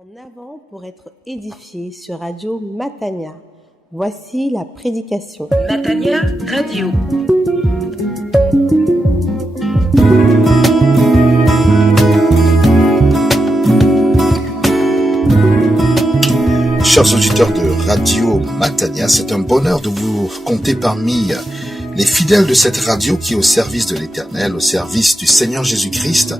En avant pour être édifié sur Radio Matania. Voici la prédication. Matania Radio. Chers auditeurs de Radio Matania, c'est un bonheur de vous compter parmi les fidèles de cette radio qui est au service de l'Éternel, au service du Seigneur Jésus-Christ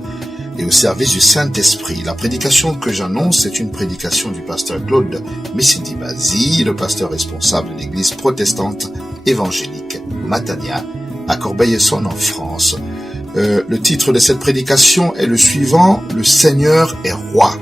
et au service du Saint-Esprit. La prédication que j'annonce est une prédication du pasteur Claude Messidibazi, le pasteur responsable de l'église protestante évangélique Matania à Corbeil-Essonnes en France. Le titre de cette prédication est le suivant: Le Seigneur est roi.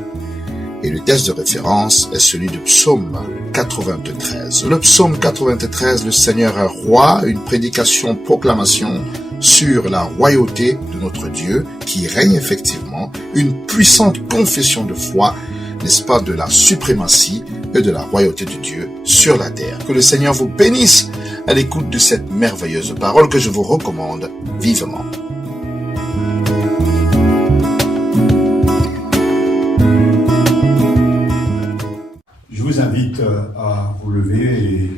Et le texte de référence est celui de Psaume 93. Le Psaume 93, le Seigneur est roi, une prédication, proclamation sur la royauté de notre Dieu qui règne effectivement, une puissante confession de foi, n'est-ce pas, de la suprématie et de la royauté de Dieu sur la terre. Que le Seigneur vous bénisse à l'écoute de cette merveilleuse parole que je vous recommande vivement. Je vous invite à vous lever et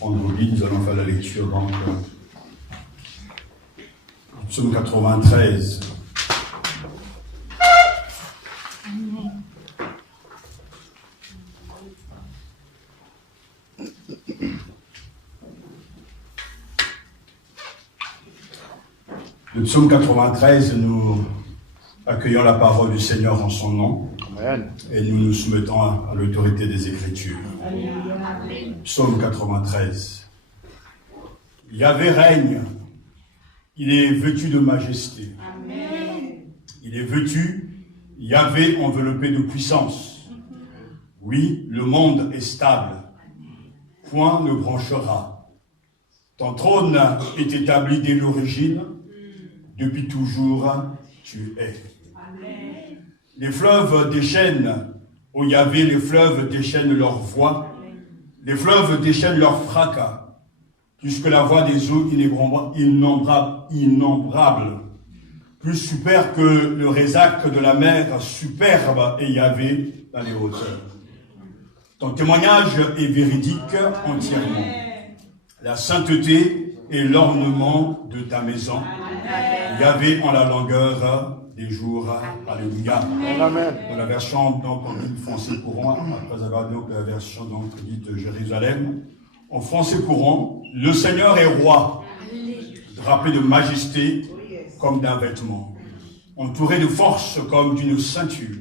prendre vos Bibles. Nous allons faire la lecture donc du psaume 93. Le psaume 93, nous accueillons la parole du Seigneur en son nom. Amen. Et nous nous soumettons à l'autorité des Écritures. Amen. Psaume 93. Yahvé règne, il est vêtu de majesté. Amen. Il est vêtu, Yahvé enveloppé de puissance. Oui, le monde est stable, point ne branchera. Ton trône est établi dès l'origine, depuis toujours tu es. Amen. Les fleuves déchaînent, ô Yahvé, les fleuves déchaînent leur voix, les fleuves déchaînent leur fracas, puisque la voix des eaux innombrables, plus super que le résac de la mer, superbe est Yahvé dans les hauteurs. Ton témoignage est véridique entièrement. La sainteté est l'ornement de ta maison. Yahvé en la longueur des jours. Alléluia. Amen. Dans la version donc en dit français courant, après avoir donc la version donc dite de Jérusalem, en français courant, le Seigneur est roi, drapé de majesté comme d'un vêtement, entouré de force comme d'une ceinture.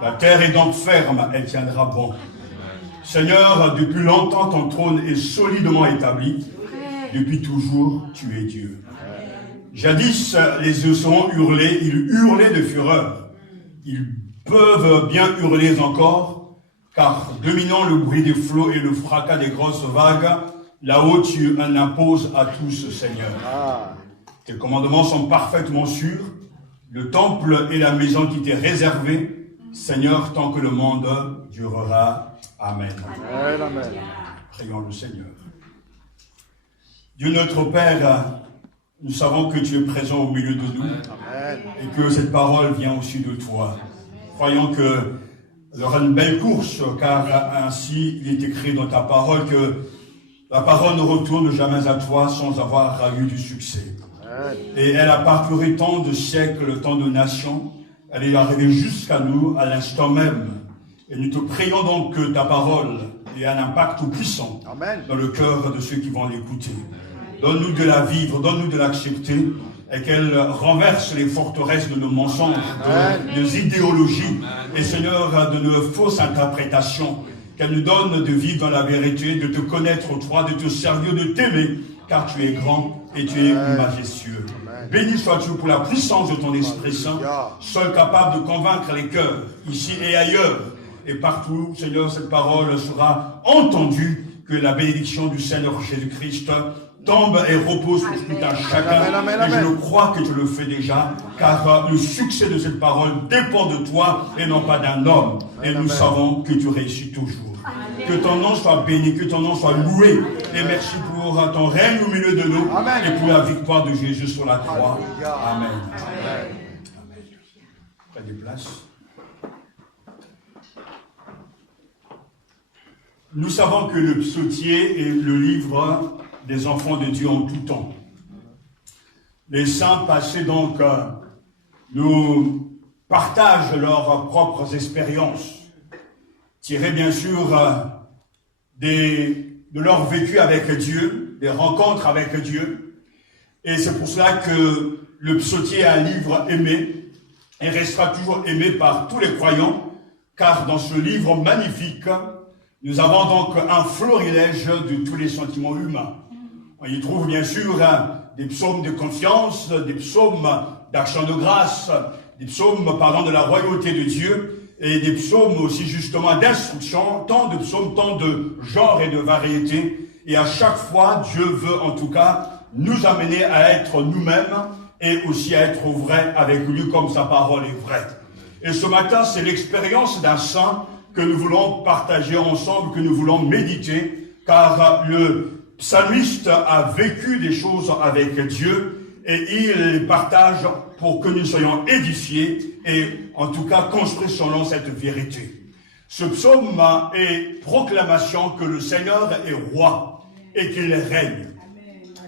La terre est donc ferme, elle tiendra bon. Seigneur, depuis longtemps ton trône est solidement établi, depuis toujours tu es Dieu. Jadis, les océans hurlaient, ils hurlaient de fureur. Ils peuvent bien hurler encore, car dominant le bruit des flots et le fracas des grosses vagues, là-haut tu en imposes à tous, Seigneur. Tes commandements sont parfaitement sûrs. Le temple est la maison qui t'est réservée, Seigneur, tant que le monde durera. Amen. Amen. Amen. Prions le Seigneur. Dieu notre Père, nous savons que tu es présent au milieu de nous. Amen. Et que cette parole vient aussi de toi. Croyons qu'il y aura une belle course, car ainsi il est écrit dans ta parole que la parole ne retourne jamais à toi sans avoir eu du succès. Amen. Et elle a parcouru tant de siècles, tant de nations. Elle est arrivée jusqu'à nous à l'instant même. Et nous te prions donc que ta parole ait un impact puissant. Amen. Dans le cœur de ceux qui vont l'écouter. Donne-nous de la vivre, donne-nous de l'accepter, et qu'elle renverse les forteresses de nos mensonges, de nos idéologies, et Seigneur, de nos fausses interprétations, qu'elle nous donne de vivre dans la vérité, de te connaître, toi, de te servir, de t'aimer, car tu es grand et tu es majestueux. Béni sois-tu pour la puissance de ton Esprit Saint, seul capable de convaincre les cœurs, ici et ailleurs, et partout, Seigneur, cette parole sera entendue, que la bénédiction du Seigneur Jésus-Christ tombe et repose sur tout un chacun. Et je le crois que tu le fais déjà, car le succès de cette parole dépend de toi et non pas d'un homme. Et nous savons que tu réussis toujours. Que ton nom soit béni, que ton nom soit loué. Et merci pour ton règne au milieu de nous et pour la victoire de Jésus sur la croix. Amen. Prenez place. Nous savons que le psautier est le livre des enfants de Dieu en tout temps. Les saints passés donc nous partagent leurs propres expériences, tirées bien sûr de leur vécu avec Dieu, des rencontres avec Dieu. Et c'est pour cela que le psautier est un livre aimé et restera toujours aimé par tous les croyants, car dans ce livre magnifique, nous avons donc un florilège de tous les sentiments humains. On y trouve bien sûr des psaumes de confiance, des psaumes d'action de grâce, des psaumes de la royauté de Dieu, et des psaumes aussi justement d'instruction, tant de psaumes, tant de genres et de variétés. Et à chaque fois, Dieu veut en tout cas nous amener à être nous-mêmes et aussi à être vrai avec lui comme sa parole est vraie. Et ce matin, c'est l'expérience d'un saint que nous voulons partager ensemble, que nous voulons méditer, car le psalmiste a vécu des choses avec Dieu et il les partage pour que nous soyons édifiés et en tout cas construits selon cette vérité. Ce psaume est proclamation que le Seigneur est roi et qu'il règne.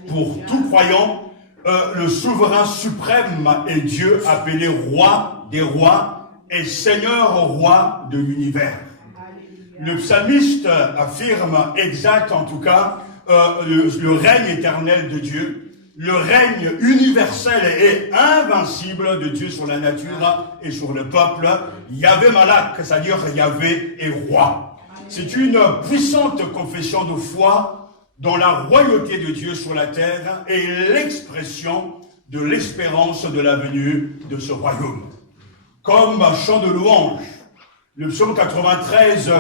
Pour tout croyant, le souverain suprême est Dieu, appelé roi des rois et Seigneur roi de l'univers. Le psalmiste affirme exact en tout cas le règne éternel de Dieu, le règne universel et invincible de Dieu sur la nature et sur le peuple. Yahvé Malak, c'est-à-dire Yahvé est roi. C'est une puissante confession de foi dans la royauté de Dieu sur la terre et l'expression de l'espérance de la venue de ce royaume. Comme un chant de louange, le psaume 93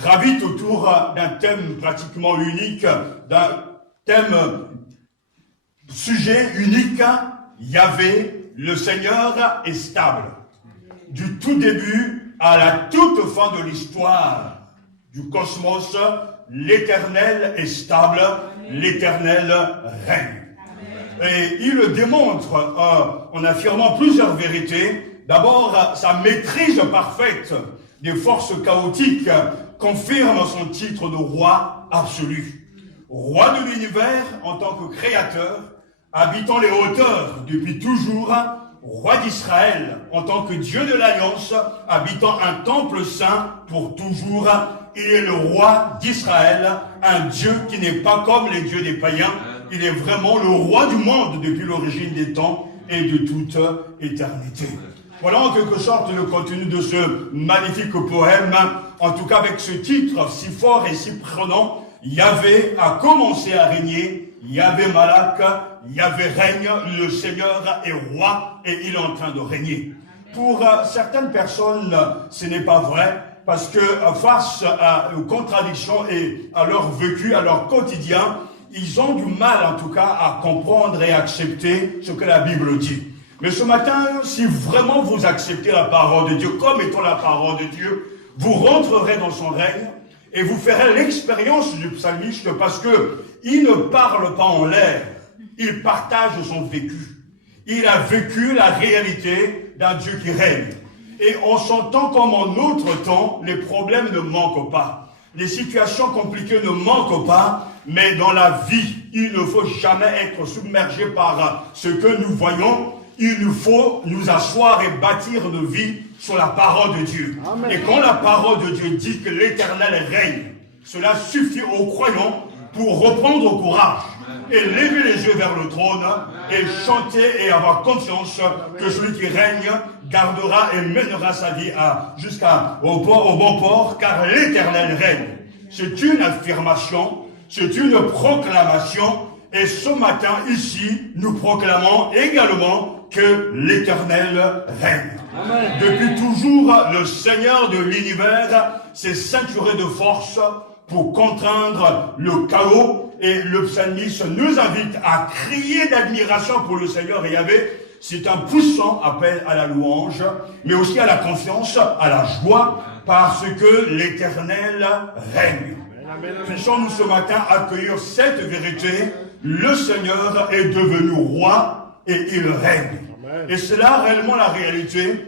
gravite autour d'un thème pratiquement unique, d'un thème sujet unique. Yahvé, le Seigneur, est stable. Du tout début à la toute fin de l'histoire du cosmos, l'Éternel est stable, l'Éternel règne. Et il le démontre en affirmant plusieurs vérités. D'abord, sa maîtrise parfaite des forces chaotiques confirme son titre de roi absolu. Roi de l'univers en tant que créateur, habitant les hauteurs depuis toujours, roi d'Israël en tant que Dieu de l'Alliance, habitant un temple saint pour toujours. Il est le roi d'Israël, un Dieu qui n'est pas comme les dieux des païens. Il est vraiment le roi du monde depuis l'origine des temps et de toute éternité. Voilà en quelque sorte le contenu de ce magnifique poème, en tout cas avec ce titre si fort et si prenant. Yahvé a commencé à régner, Yahvé Malak, Yahvé règne, le Seigneur est roi et il est en train de régner. Pour certaines personnes, ce n'est pas vrai, parce que face aux contradictions et à leur vécu, à leur quotidien, ils ont du mal en tout cas à comprendre et accepter ce que la Bible dit. Mais ce matin, si vraiment vous acceptez la parole de Dieu comme étant la parole de Dieu, vous rentrerez dans son règne et vous ferez l'expérience du psalmiste parce que il ne parle pas en l'air, il partage son vécu. Il a vécu la réalité d'un Dieu qui règne. Et en son temps comme en notre temps, les problèmes ne manquent pas. Les situations compliquées ne manquent pas, mais dans la vie, il ne faut jamais être submergé par ce que nous voyons. Il nous faut nous asseoir et bâtir nos vies sur la parole de Dieu. Amen. Et quand la parole de Dieu dit que l'Éternel règne, cela suffit aux croyants pour reprendre courage et lever les yeux vers le trône et chanter et avoir confiance que celui qui règne gardera et mènera sa vie jusqu'au bon port, car l'Éternel règne. C'est une affirmation, c'est une proclamation. Et ce matin, ici, nous proclamons également que l'Éternel règne. Amen. Depuis toujours, le Seigneur de l'univers s'est ceinturé de force pour contraindre le chaos. Et le psalmiste nous invite à crier d'admiration pour le Seigneur et Yahvé. C'est un puissant appel à la louange, mais aussi à la confiance, à la joie, parce que l'Éternel règne. Puissons-nous ce matin accueillir cette vérité. Le Seigneur est devenu roi et il règne. Amen. Et c'est là réellement la réalité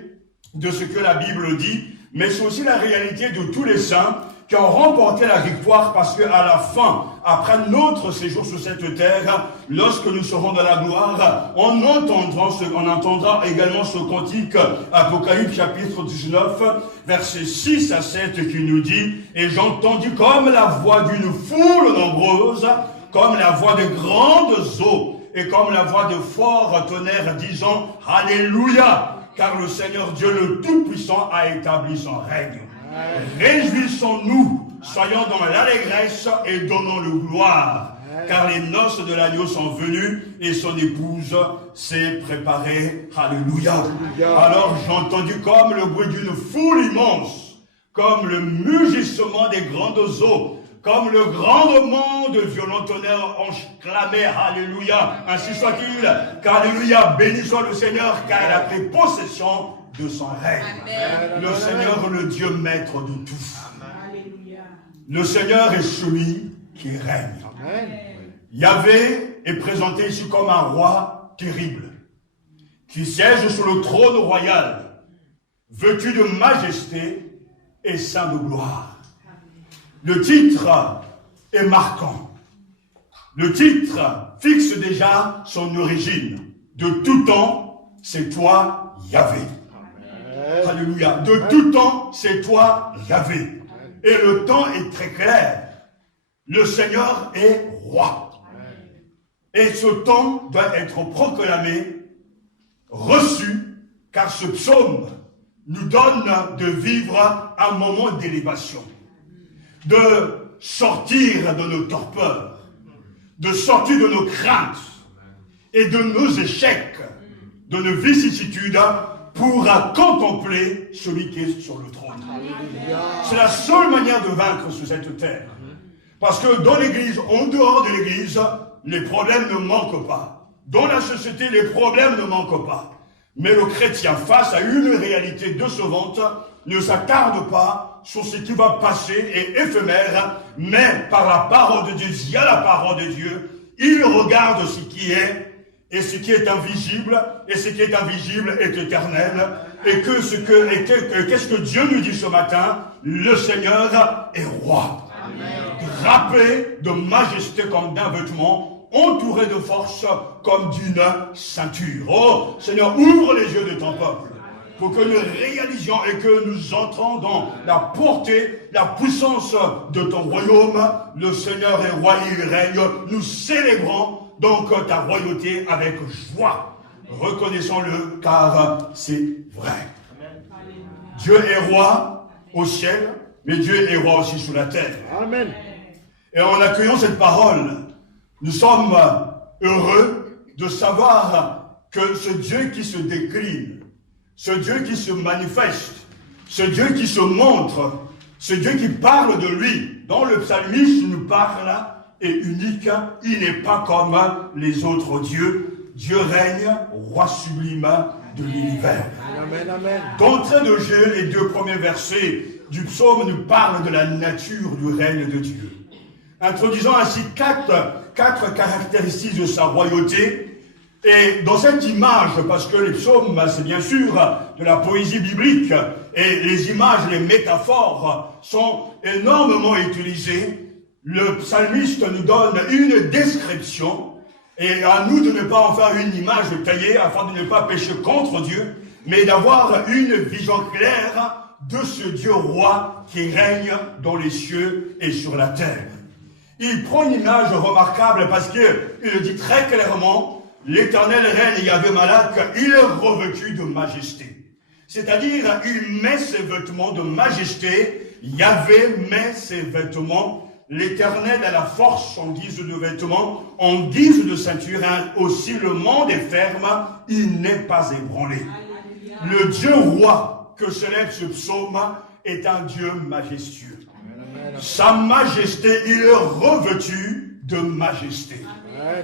de ce que la Bible dit, mais c'est aussi la réalité de tous les saints qui ont remporté la victoire, parce qu'à la fin, après notre séjour sur cette terre, lorsque nous serons dans la gloire, on entendra également ce cantique, Apocalypse chapitre 19, versets 6 à 7, qui nous dit « Et j'entendis comme la voix d'une foule nombreuse, comme la voix de grandes eaux, et comme la voix de forts tonnerres, disant « Alléluia !» Car le Seigneur Dieu le Tout-Puissant a établi son règne. Réjouissons-nous, soyons dans l'allégresse et donnons-le gloire. Car les noces de l'agneau sont venues et son épouse s'est préparée. Alléluia. Alors j'ai entendu comme le bruit d'une foule immense, comme le mugissement des grandes eaux, comme le grandement de violents tonnerres ont clamé, Alléluia, ainsi soit-il, qu'Alléluia, béni soit le Seigneur, car il a pris possession de son règne. Amen. Le Seigneur, le Dieu maître de tout. Amen. Le Seigneur est celui qui règne. Amen. Yahvé est présenté ici comme un roi terrible, qui siège sur le trône royal, vêtu de majesté et saint de gloire. Le titre est marquant. Le titre fixe déjà son origine. De tout temps, c'est toi, Yahvé. Amen. Alléluia. De tout temps, c'est toi, Yahvé. Et le temps est très clair. Le Seigneur est roi. Et ce temps doit être proclamé, reçu, car ce psaume nous donne de vivre un moment d'élévation, de sortir de nos torpeurs, de sortir de nos craintes et de nos échecs, de nos vicissitudes, pour contempler celui qui est sur le trône. C'est la seule manière de vaincre sur cette terre. Parce que dans l'église, en dehors de l'église, les problèmes ne manquent pas. Dans la société, les problèmes ne manquent pas. Mais le chrétien, face à une réalité décevante, ne s'attarde pas sur ce qui va passer et éphémère, mais par la parole de Dieu, via la parole de Dieu, il regarde ce qui est, et ce qui est invisible, et ce qui est invisible est éternel, et qu'est-ce que Dieu nous dit ce matin? Le Seigneur est roi. Drapé de majesté comme d'un vêtement, entouré de force comme d'une ceinture. Oh, Seigneur, ouvre les yeux de ton peuple, pour que nous réalisions et que nous entrons dans la portée, la puissance de ton royaume. Le Seigneur est roi, il règne. Nous célébrons donc ta royauté avec joie. Reconnaissons-le, car c'est vrai. Dieu est roi au ciel, mais Dieu est roi aussi sur la terre. Amen. Et en accueillant cette parole, nous sommes heureux de savoir que ce Dieu qui se décline, ce Dieu qui se manifeste, ce Dieu qui se montre, ce Dieu qui parle de lui, dont le psalmiste nous parle, est unique. Il n'est pas comme les autres dieux. Dieu règne, roi sublime de l'univers. D'entrée de jeu, les deux premiers versets du psaume nous parlent de la nature du règne de Dieu, introduisant ainsi quatre caractéristiques de sa royauté. Et dans cette image, parce que les psaumes, c'est bien sûr de la poésie biblique, et les images, les métaphores sont énormément utilisées, le psalmiste nous donne une description, et à nous de ne pas en faire une image taillée, afin de ne pas pécher contre Dieu, mais d'avoir une vision claire de ce Dieu roi qui règne dans les cieux et sur la terre. Il prend une image remarquable parce qu'il dit très clairement, l'Éternel règne, Yahvé Malak, il est revêtu de majesté. C'est-à-dire, il met ses vêtements de majesté, Yahvé met ses vêtements, l'Éternel a la force en guise de vêtements, en guise de ceinture, aussi le monde est ferme, il n'est pas ébranlé. Le Dieu roi que célèbre ce psaume est un Dieu majestueux. Sa majesté, il est revêtu de majesté.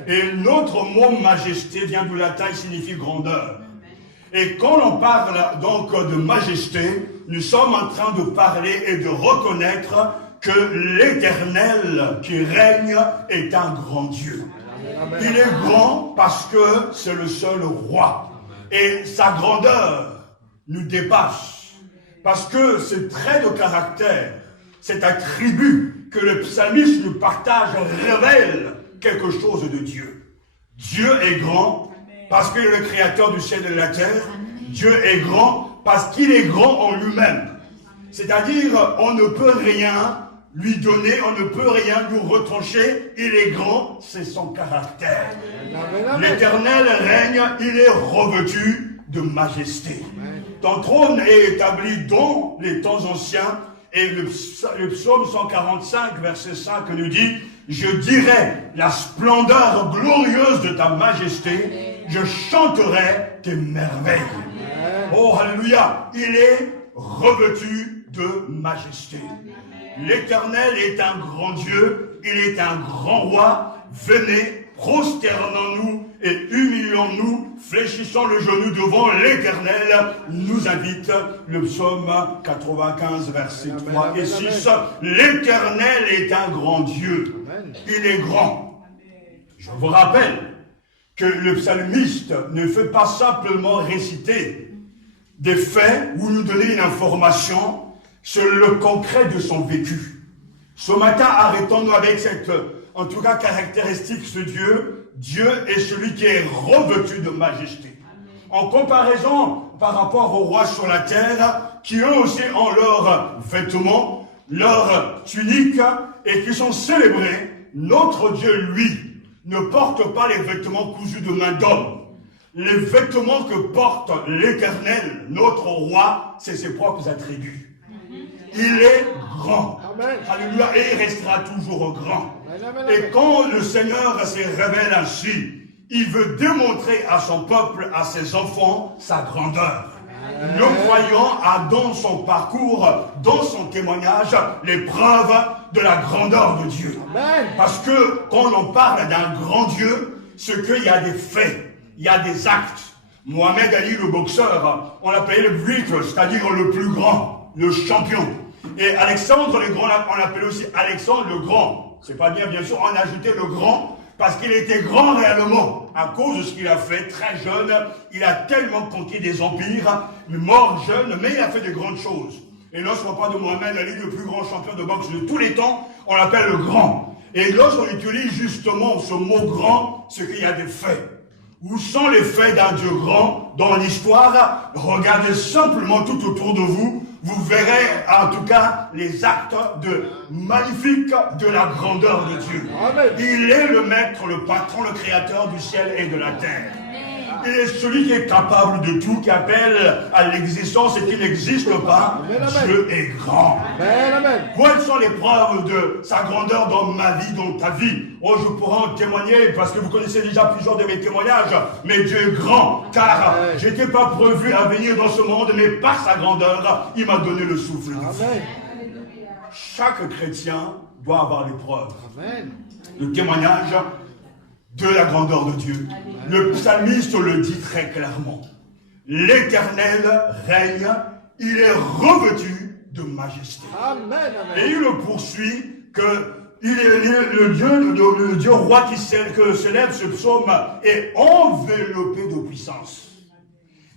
Et notre mot majesté vient du latin, il signifie grandeur. Et quand on parle donc de majesté, nous sommes en train de parler et de reconnaître que l'Éternel qui règne est un grand Dieu. Il est grand parce que c'est le seul roi. Et sa grandeur nous dépasse. Parce que ses traits de caractère, cet attribut que le psalmiste nous partage révèle quelque chose de Dieu. Dieu est grand parce qu'il est le créateur du ciel et de la terre. Dieu est grand parce qu'il est grand en lui-même. C'est-à-dire, on ne peut rien lui donner, on ne peut rien lui retrancher. Il est grand, c'est son caractère. L'Éternel règne, il est revêtu de majesté. Ton trône est établi dans les temps anciens. Et le psaume 145, verset 5 nous dit, « Je dirai la splendeur glorieuse de ta majesté, je chanterai tes merveilles. » Oh, alléluia, il est revêtu de majesté. L'Éternel est un grand Dieu, il est un grand roi. Venez, prosternons-nous et humilions-nous, fléchissons le genou devant l'Éternel, nous invite le psaume 95, versets 3 et 6. L'Éternel est un grand Dieu, il est grand. Je vous rappelle que le psalmiste ne fait pas simplement réciter des faits ou nous donner une information sur le concret de son vécu. Ce matin, arrêtons-nous avec cette, en tout cas, caractéristique de Dieu. Dieu est celui qui est revêtu de majesté. En comparaison par rapport aux rois sur la terre, qui eux aussi ont leurs vêtements, leurs tuniques, et qui sont célébrés, notre Dieu, lui, ne porte pas les vêtements cousus de main d'homme. Les vêtements que porte l'Éternel, notre roi, c'est ses propres attributs. Il est grand. Amen. Alléluia. Et il restera toujours grand. Amen. Et quand le Seigneur se révèle ainsi, il veut démontrer à son peuple, à ses enfants, sa grandeur. Amen. Le croyant a dans son parcours, dans son témoignage, les preuves de la grandeur de Dieu. Amen. Parce que quand on parle d'un grand Dieu, c'est qu'il y a des faits, il y a des actes. Mohamed Ali, le boxeur, on l'appelait le great, c'est-à-dire le plus grand, le champion. Et Alexandre le Grand, on l'appelait aussi Alexandre le Grand. C'est pas bien sûr, on a ajouté le Grand, parce qu'il était grand réellement. À cause de ce qu'il a fait, très jeune, il a tellement conquis des empires, mort jeune, mais il a fait de grandes choses. Et lorsqu'on parle de Mohamed Ali, le plus grand champion de boxe de tous les temps, on l'appelle le Grand. Et lorsqu'on utilise justement ce mot grand, c'est qu'il y a des faits. Où sont les faits d'un Dieu grand dans l'histoire? Regardez simplement tout autour de vous. Vous verrez en tout cas les actes magnifiques de la grandeur de Dieu. Amen. Il est le maître, le patron, le créateur du ciel et de la terre. Il est celui qui est capable de tout, qui appelle à l'existence et qui n'existe pas. Amen. Dieu est grand. Amen. Quelles sont les preuves de sa grandeur dans ma vie, dans ta vie? Oh, je pourrais en témoigner parce que vous connaissez déjà plusieurs de mes témoignages. Mais Dieu est grand, car je n'étais pas prévu à venir dans ce monde, mais par sa grandeur, il m'a donné le souffle. Amen. Chaque chrétien doit avoir les preuves. Amen. Le témoignage de la grandeur de Dieu. Le psalmiste le dit très clairement. L'Éternel règne, il est revêtu de majesté. Amen, amen. Et il le poursuit que il est le Dieu roi que s'élève ce psaume est enveloppé de puissance.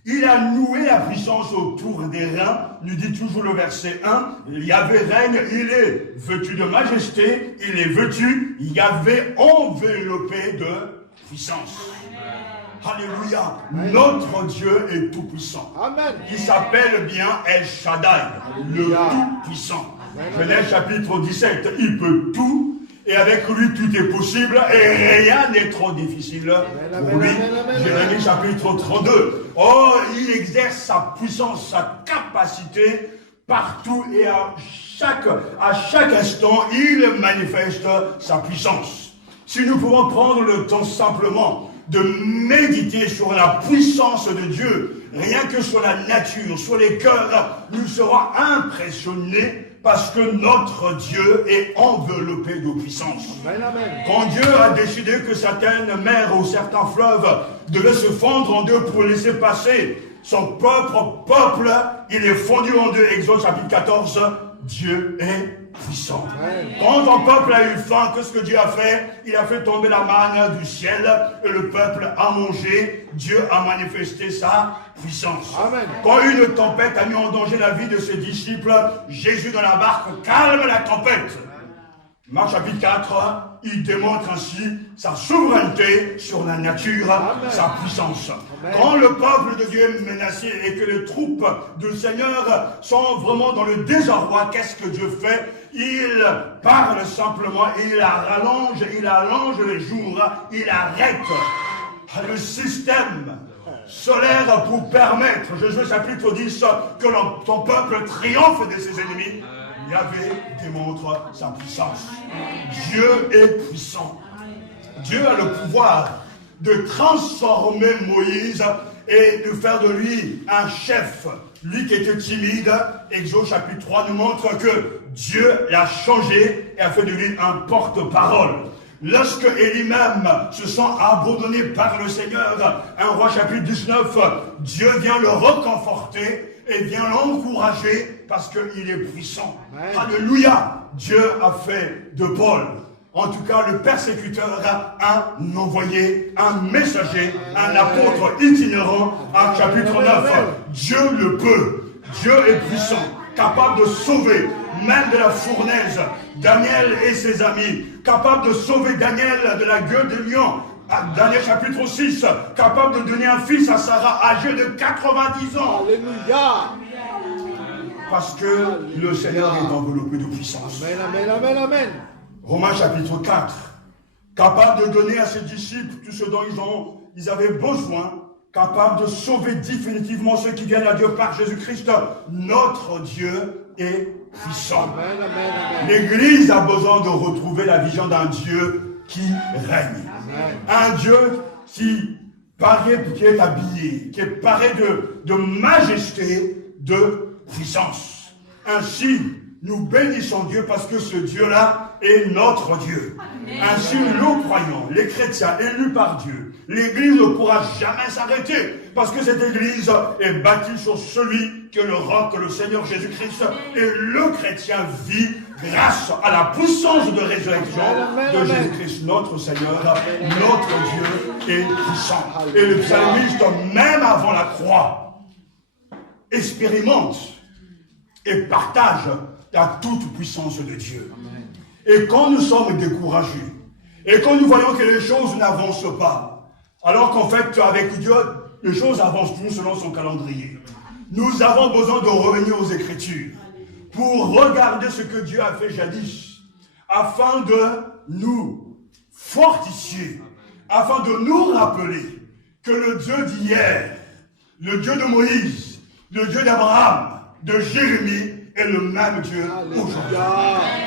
Il a noué la puissance autour des reins, nous dit toujours le verset 1, Yahvé règne, il est vêtu de majesté, il est vêtu, Yahvé enveloppé de puissance. Alléluia. Notre Dieu est tout puissant. Amen. Il s'appelle bien El Shaddai, le tout puissant. Genèse chapitre 17, il peut tout. Et avec lui, tout est possible et rien n'est trop difficile pour lui. Jérémie chapitre 32. Oh, il exerce sa puissance, sa capacité partout et à chaque instant, il manifeste sa puissance. Si nous pouvons prendre le temps simplement de méditer sur la puissance de Dieu, rien que sur la nature, sur les cœurs, nous serons impressionnés parce que notre Dieu est enveloppé de puissance. Amen. Quand Dieu a décidé que certaines mers ou certains fleuves devaient se fondre en deux pour laisser passer son peuple, il est fondu en deux. Exode chapitre 14, Dieu est puissant. Quand ton peuple a eu faim, qu'est-ce que Dieu a fait? Il a fait tomber la manne du ciel et le peuple a mangé. Dieu a manifesté sa puissance. Amen. Quand une tempête a mis en danger la vie de ses disciples, Jésus dans la barque calme la tempête. Marc chapitre 4, il démontre ainsi sa souveraineté sur la nature, Amen. sa puissance. Amen. Quand le peuple de Dieu est menacé et que les troupes du Seigneur sont vraiment dans le désarroi, qu'est-ce que Dieu fait? Il parle simplement, il allonge les jours, il arrête le système solaire pour permettre, Josué chapitre 10, que ton peuple triomphe de ses ennemis. Yahvé démontre sa puissance. Dieu est puissant. Dieu a le pouvoir de transformer Moïse et de faire de lui un chef. Lui qui était timide, Exode chapitre 3 nous montre que Dieu l'a changé et a fait de lui un porte-parole. Lorsque Élie même se sent abandonné par le Seigneur, 1 Roi chapitre 19, Dieu vient le réconforter et vient l'encourager parce qu'il est puissant. Amen. Alléluia! Dieu a fait de Paul, en tout cas le persécuteur, un envoyé, un messager, un apôtre itinérant, en chapitre 9. Dieu le peut. Dieu est puissant, capable de sauver, même de la fournaise, Daniel et ses amis, capable de sauver Daniel de la gueule des lions. Daniel chapitre 6, capable de donner un fils à Sarah âgée de 90 ans. Alléluia. Parce que le Seigneur est enveloppé de puissance. Amen, amen, amen, amen. Romains chapitre 4, capable de donner à ses disciples tout ce dont ils avaient besoin, capable de sauver définitivement ceux qui viennent à Dieu par Jésus-Christ. Notre Dieu est puissant. Amen, amen, amen. L'Église a besoin de retrouver la vision d'un Dieu qui règne. Amen. Un Dieu qui est habillé, qui est paré de majesté, de puissance. Ainsi, nous bénissons Dieu parce que ce Dieu-là est notre Dieu. Ainsi, nous croyons, les chrétiens élus par Dieu, l'Église ne pourra jamais s'arrêter parce que cette Église est bâtie sur celui que le roc, le Seigneur Jésus-Christ, et le chrétien vit grâce à la puissance de résurrection de Jésus-Christ, notre Seigneur, notre Dieu est puissant. Et le psalmiste, même avant la croix, expérimente et partage la toute puissance de Dieu. Et quand nous sommes découragés, et quand nous voyons que les choses n'avancent pas, alors qu'en fait, avec Dieu, les choses avancent toujours selon son calendrier. Nous avons besoin de revenir aux Écritures pour regarder ce que Dieu a fait jadis, afin de nous fortifier, afin de nous rappeler que le Dieu d'hier, le Dieu de Moïse, le Dieu d'Abraham, de Jérémie, est le même Dieu aujourd'hui.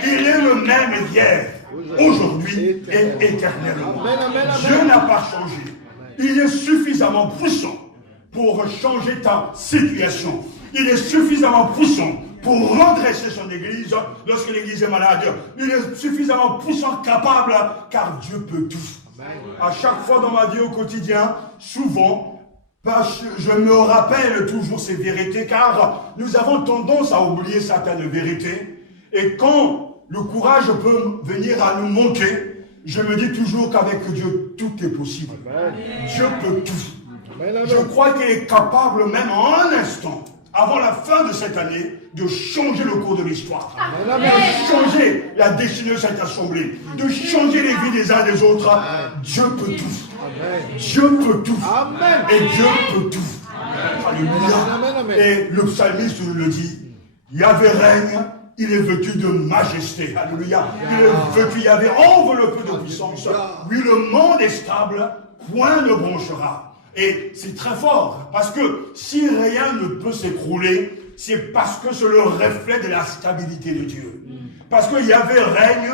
Il est le même hier, aujourd'hui et éternellement. Dieu n'a pas changé. Il est suffisamment puissant pour changer ta situation. Il est suffisamment puissant pour redresser son Église lorsque l'Église est malade. Il est suffisamment puissant, capable, car Dieu peut tout. À chaque fois dans ma vie au quotidien, souvent, je me rappelle toujours ces vérités, car nous avons tendance à oublier certaines vérités. Et quand le courage peut venir à nous manquer, je me dis toujours qu'avec Dieu, tout est possible. Dieu peut tout. Je crois qu'il est capable, même en un instant, avant la fin de cette année, de changer le cours de l'histoire, de changer la destinée de cette assemblée, de changer les vies des uns des autres. Dieu peut tout. Dieu peut tout. Amen. Et Dieu peut tout. Alléluia. Et le psalmiste nous le dit. Yahvé règne, il est vêtu de majesté. Alléluia. Il est vêtu, Yahvé enveloppé de puissance. Oui, le monde est stable, point ne bronchera. Et c'est très fort, parce que si rien ne peut s'écrouler, c'est parce que c'est le reflet de la stabilité de Dieu. Parce que Yahvé règne,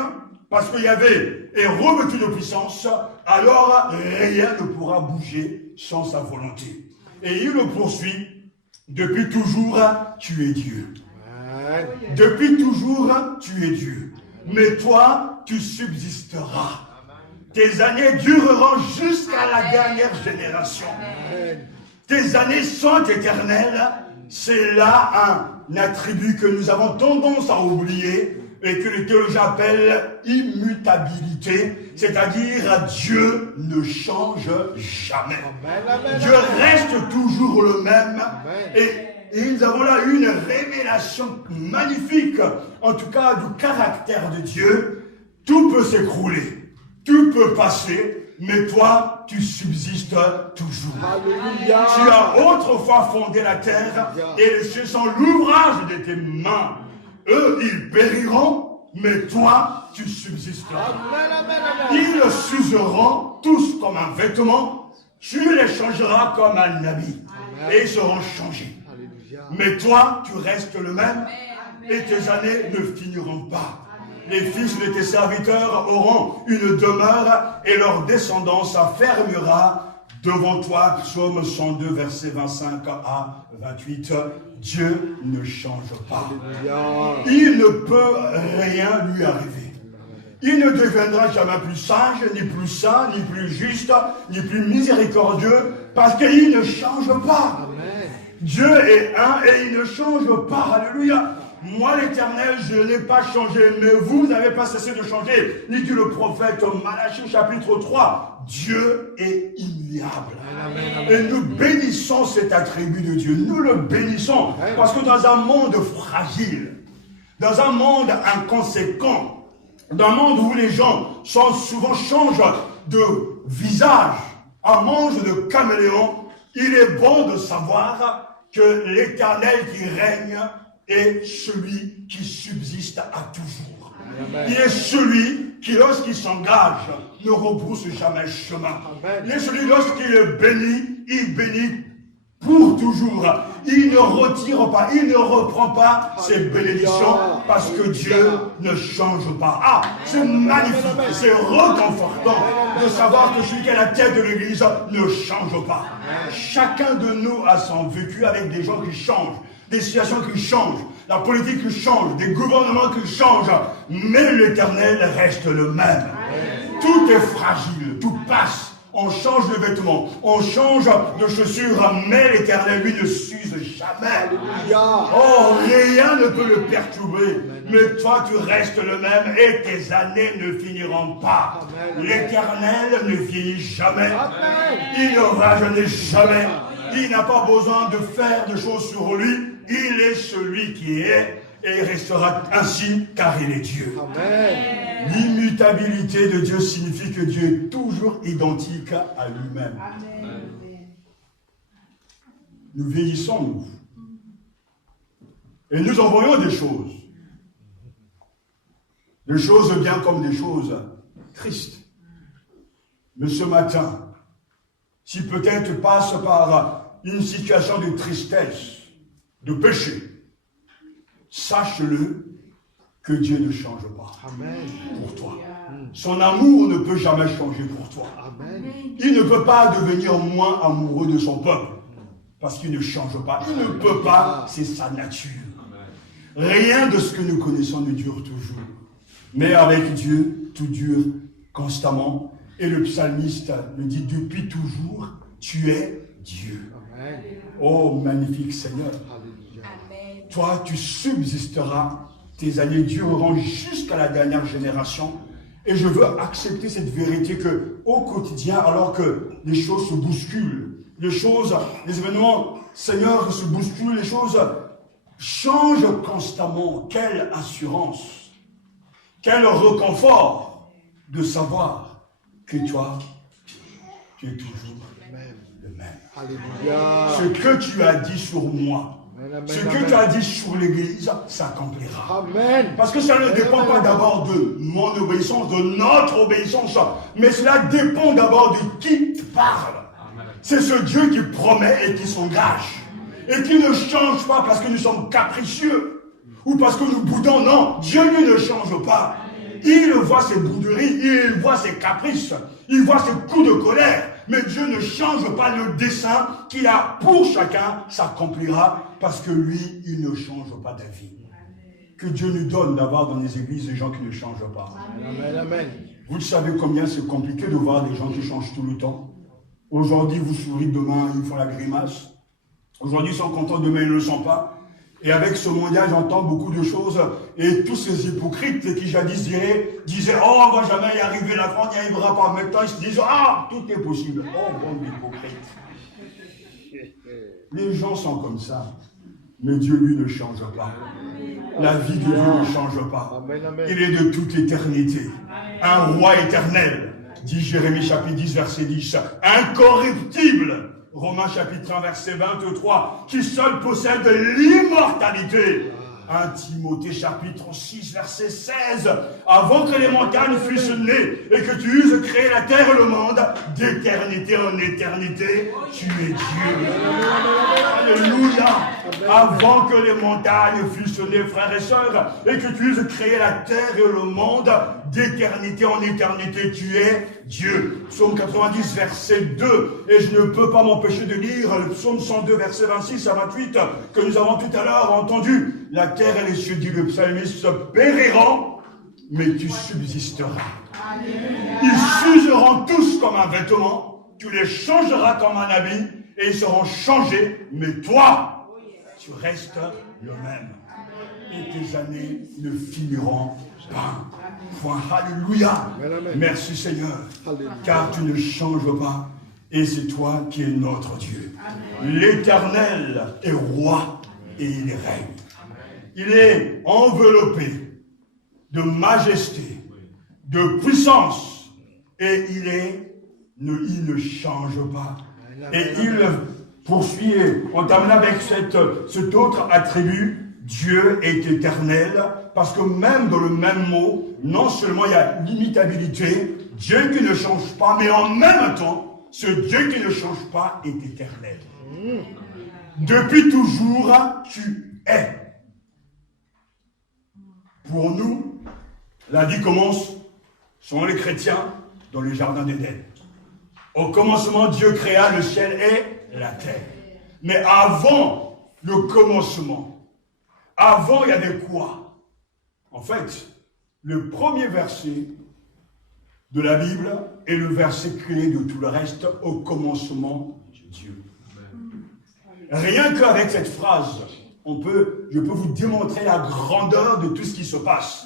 parce que Yahvé est revêtu de puissance, alors rien ne pourra bouger sans sa volonté. Et il le poursuit, depuis toujours, tu es Dieu. Depuis toujours, tu es Dieu. Mais toi, tu subsisteras. Tes années dureront jusqu'à la dernière génération. Tes années sont éternelles. C'est là attribut que nous avons tendance à oublier et que les théologiens appellent immutabilité, c'est-à-dire Dieu ne change jamais. Dieu reste toujours le même et nous avons là une révélation magnifique, en tout cas du caractère de Dieu. Tout peut s'écrouler, tout peut passer, mais toi, tu subsistes toujours. Alléluia. Tu as autrefois fondé la terre et les cieux sont l'ouvrage de tes mains. Eux, ils périront, mais toi, tu subsisteras. Amen, amen, amen. Ils s'useront tous comme un vêtement, tu les changeras comme un habit, et ils seront changés. Alléluia. Mais toi, tu restes le même, et tes années ne finiront pas. Les fils de tes serviteurs auront une demeure, et leur descendance s'affermira devant toi. Psaume 102, versets 25 à 28. Dieu ne change pas. Alléluia. Il ne peut rien lui arriver. Il ne deviendra jamais plus sage, ni plus saint, ni plus juste, ni plus miséricordieux, parce qu'il ne change pas. Amen. Dieu est un et il ne change pas. Alléluia. Moi, l'Éternel, je n'ai pas changé, mais vous n'avez pas cessé de changer. Ni dit le prophète Malachie, chapitre 3. Dieu est immuable. Et nous bénissons cet attribut de Dieu. Nous le bénissons. Parce que dans un monde fragile, dans un monde inconséquent, dans un monde où les gens changent de visage, un monde de caméléon, il est bon de savoir que l'Éternel qui règne est celui qui subsiste à toujours. Il est celui qui, lorsqu'il s'engage, ne rebrousse jamais chemin. Il est celui, lorsqu'il bénit, il bénit pour toujours. Il ne retire pas, il ne reprend pas ses bénédictions parce que Dieu ne change pas. Ah, c'est magnifique, c'est réconfortant de savoir que celui qui est la tête de l'Église ne change pas. Chacun de nous a son vécu avec des gens qui changent, des situations qui changent, la politique qui change, des gouvernements qui changent, mais l'Éternel reste le même. Tout est fragile, tout passe. On change de vêtements, on change de chaussures, mais l'Éternel, lui, ne s'use jamais. Oh, rien ne peut le perturber. Mais toi, tu restes le même et tes années ne finiront pas. L'Éternel ne vieillit jamais. Il ne rajeunit jamais. Il n'a pas besoin de faire de choses sur lui. Il est celui qui est et il restera ainsi car il est Dieu. L'immutabilité de Dieu signifie que Dieu est toujours identique à lui-même. Nous vieillissons, nous. Et nous en voyons des choses. Des choses bien comme des choses tristes. Mais ce matin, si peut-être tu passes par une situation de tristesse, de péché, sache-le que Dieu ne change pas pour toi. Son amour ne peut jamais changer pour toi. Il ne peut pas devenir moins amoureux de son peuple parce qu'il ne change pas. Il ne peut pas, c'est sa nature. Rien de ce que nous connaissons ne dure toujours. Mais avec Dieu, tout dure constamment. Et le psalmiste le dit, depuis toujours, tu es Dieu. Oh, magnifique Seigneur. Toi, tu subsisteras, tes années dureront jusqu'à la dernière génération. Et je veux accepter cette vérité que, au quotidien, alors que les choses se bousculent, les événements, Seigneur, se bousculent, les choses changent constamment. Quelle assurance, quel réconfort de savoir que toi, tu es toujours le même. Alléluia. Ce que tu as dit sur moi, ce que tu as dit sur l'Église s'accomplira. Parce que ça ne dépend pas d'abord de mon obéissance, de notre obéissance, mais cela dépend d'abord de qui parle. C'est ce Dieu qui promet et qui s'engage. Et qui ne change pas parce que nous sommes capricieux ou parce que nous boudons. Non, Dieu lui ne change pas. Il voit ses bouderies, il voit ses caprices, il voit ses coups de colère. Mais Dieu ne change pas le dessein qu'il a pour chacun, s'accomplira parce que lui, il ne change pas d'avis. Que Dieu nous donne d'avoir dans les églises des gens qui ne changent pas. Amen. Vous savez combien c'est compliqué de voir des gens qui changent tout le temps. Aujourd'hui, vous souriez, demain, ils font la grimace. Aujourd'hui, ils sont contents, demain, ils ne le sont pas. Et avec ce mondial, j'entends beaucoup de choses. Et tous ces hypocrites qui jadis disaient « Oh, on va jamais y arriver, la France n'y arrivera pas. » Maintenant, ils se disent « Ah, tout est possible. » Oh, bande d'hypocrites. Les gens sont comme ça. Mais Dieu, lui, ne change pas. La vie de Dieu ne change pas. Il est de toute éternité. Un roi éternel, dit Jérémie chapitre 10, verset 10. Incorruptible. Romains chapitre 1, verset 23, qui seul possède l'immortalité. 1 Timothée chapitre 6, verset 16. Avant que les montagnes fussent nées et que tu eusses créé la terre et le monde, d'éternité en éternité, tu es Dieu. Alléluia. Avant que les montagnes fussent nées, frères et sœurs, et que tu eusses créé la terre et le monde, d'éternité en éternité, tu es Dieu. Psaume 90, verset 2. Et je ne peux pas m'empêcher de lire le psaume 102, verset 26 à 28, que nous avons tout à l'heure entendu. La terre et les cieux, dit le psalmiste, périront, mais tu subsisteras. Ils s'useront tous comme un vêtement, tu les changeras comme un habit, et ils seront changés, mais toi, tu restes le même. Et tes années ne finiront pas. Point. Alléluia. Merci Seigneur, car tu ne changes pas, et c'est toi qui es notre Dieu. L'Éternel est roi, et il règne. Il est enveloppé de majesté, de puissance, et il ne change pas. Et il poursuit, on termine avec cet autre attribut, Dieu est éternel, parce que même dans le même mot, non seulement il y a l'imitabilité, Dieu qui ne change pas, mais en même temps, ce Dieu qui ne change pas est éternel. Depuis toujours, tu es. Pour nous, la vie commence, selon les chrétiens, dans le jardin d'Éden. Au commencement, Dieu créa le ciel et la terre. Mais avant le commencement, avant il y avait quoi? En fait, le premier verset de la Bible est le verset clé de tout le reste, au commencement Dieu. Rien qu'avec cette phrase, je peux vous démontrer la grandeur de tout ce qui se passe.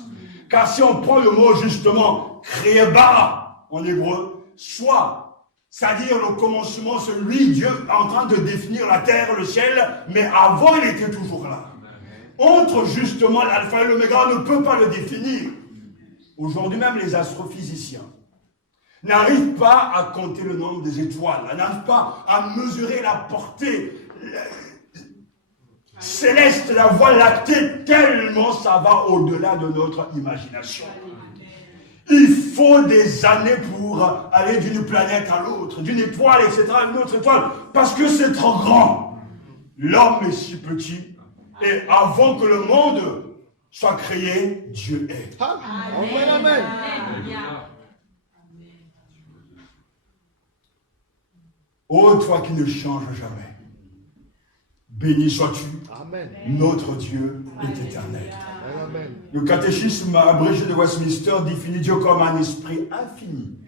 Car si on prend le mot justement, créé bara en hébreu, soit, c'est-à-dire le commencement, celui, Dieu est en train de définir la terre, le ciel, mais avant il était toujours là. Entre justement l'alpha et l'oméga, on ne peut pas le définir. Aujourd'hui même, les astrophysiciens n'arrivent pas à compter le nombre des étoiles, n'arrivent pas à mesurer la portée céleste, la voie lactée, tellement ça va au-delà de notre imagination. Il faut des années pour aller d'une planète à l'autre, d'une étoile, etc., à une autre étoile, parce que c'est trop grand. L'homme est si petit, et avant que le monde soit créé, Dieu est. Amen, amen. Ô toi qui ne changes jamais, béni sois-tu, notre Dieu est éternel. Amen. Le catéchisme abrégé de Westminster définit Dieu comme un esprit infini,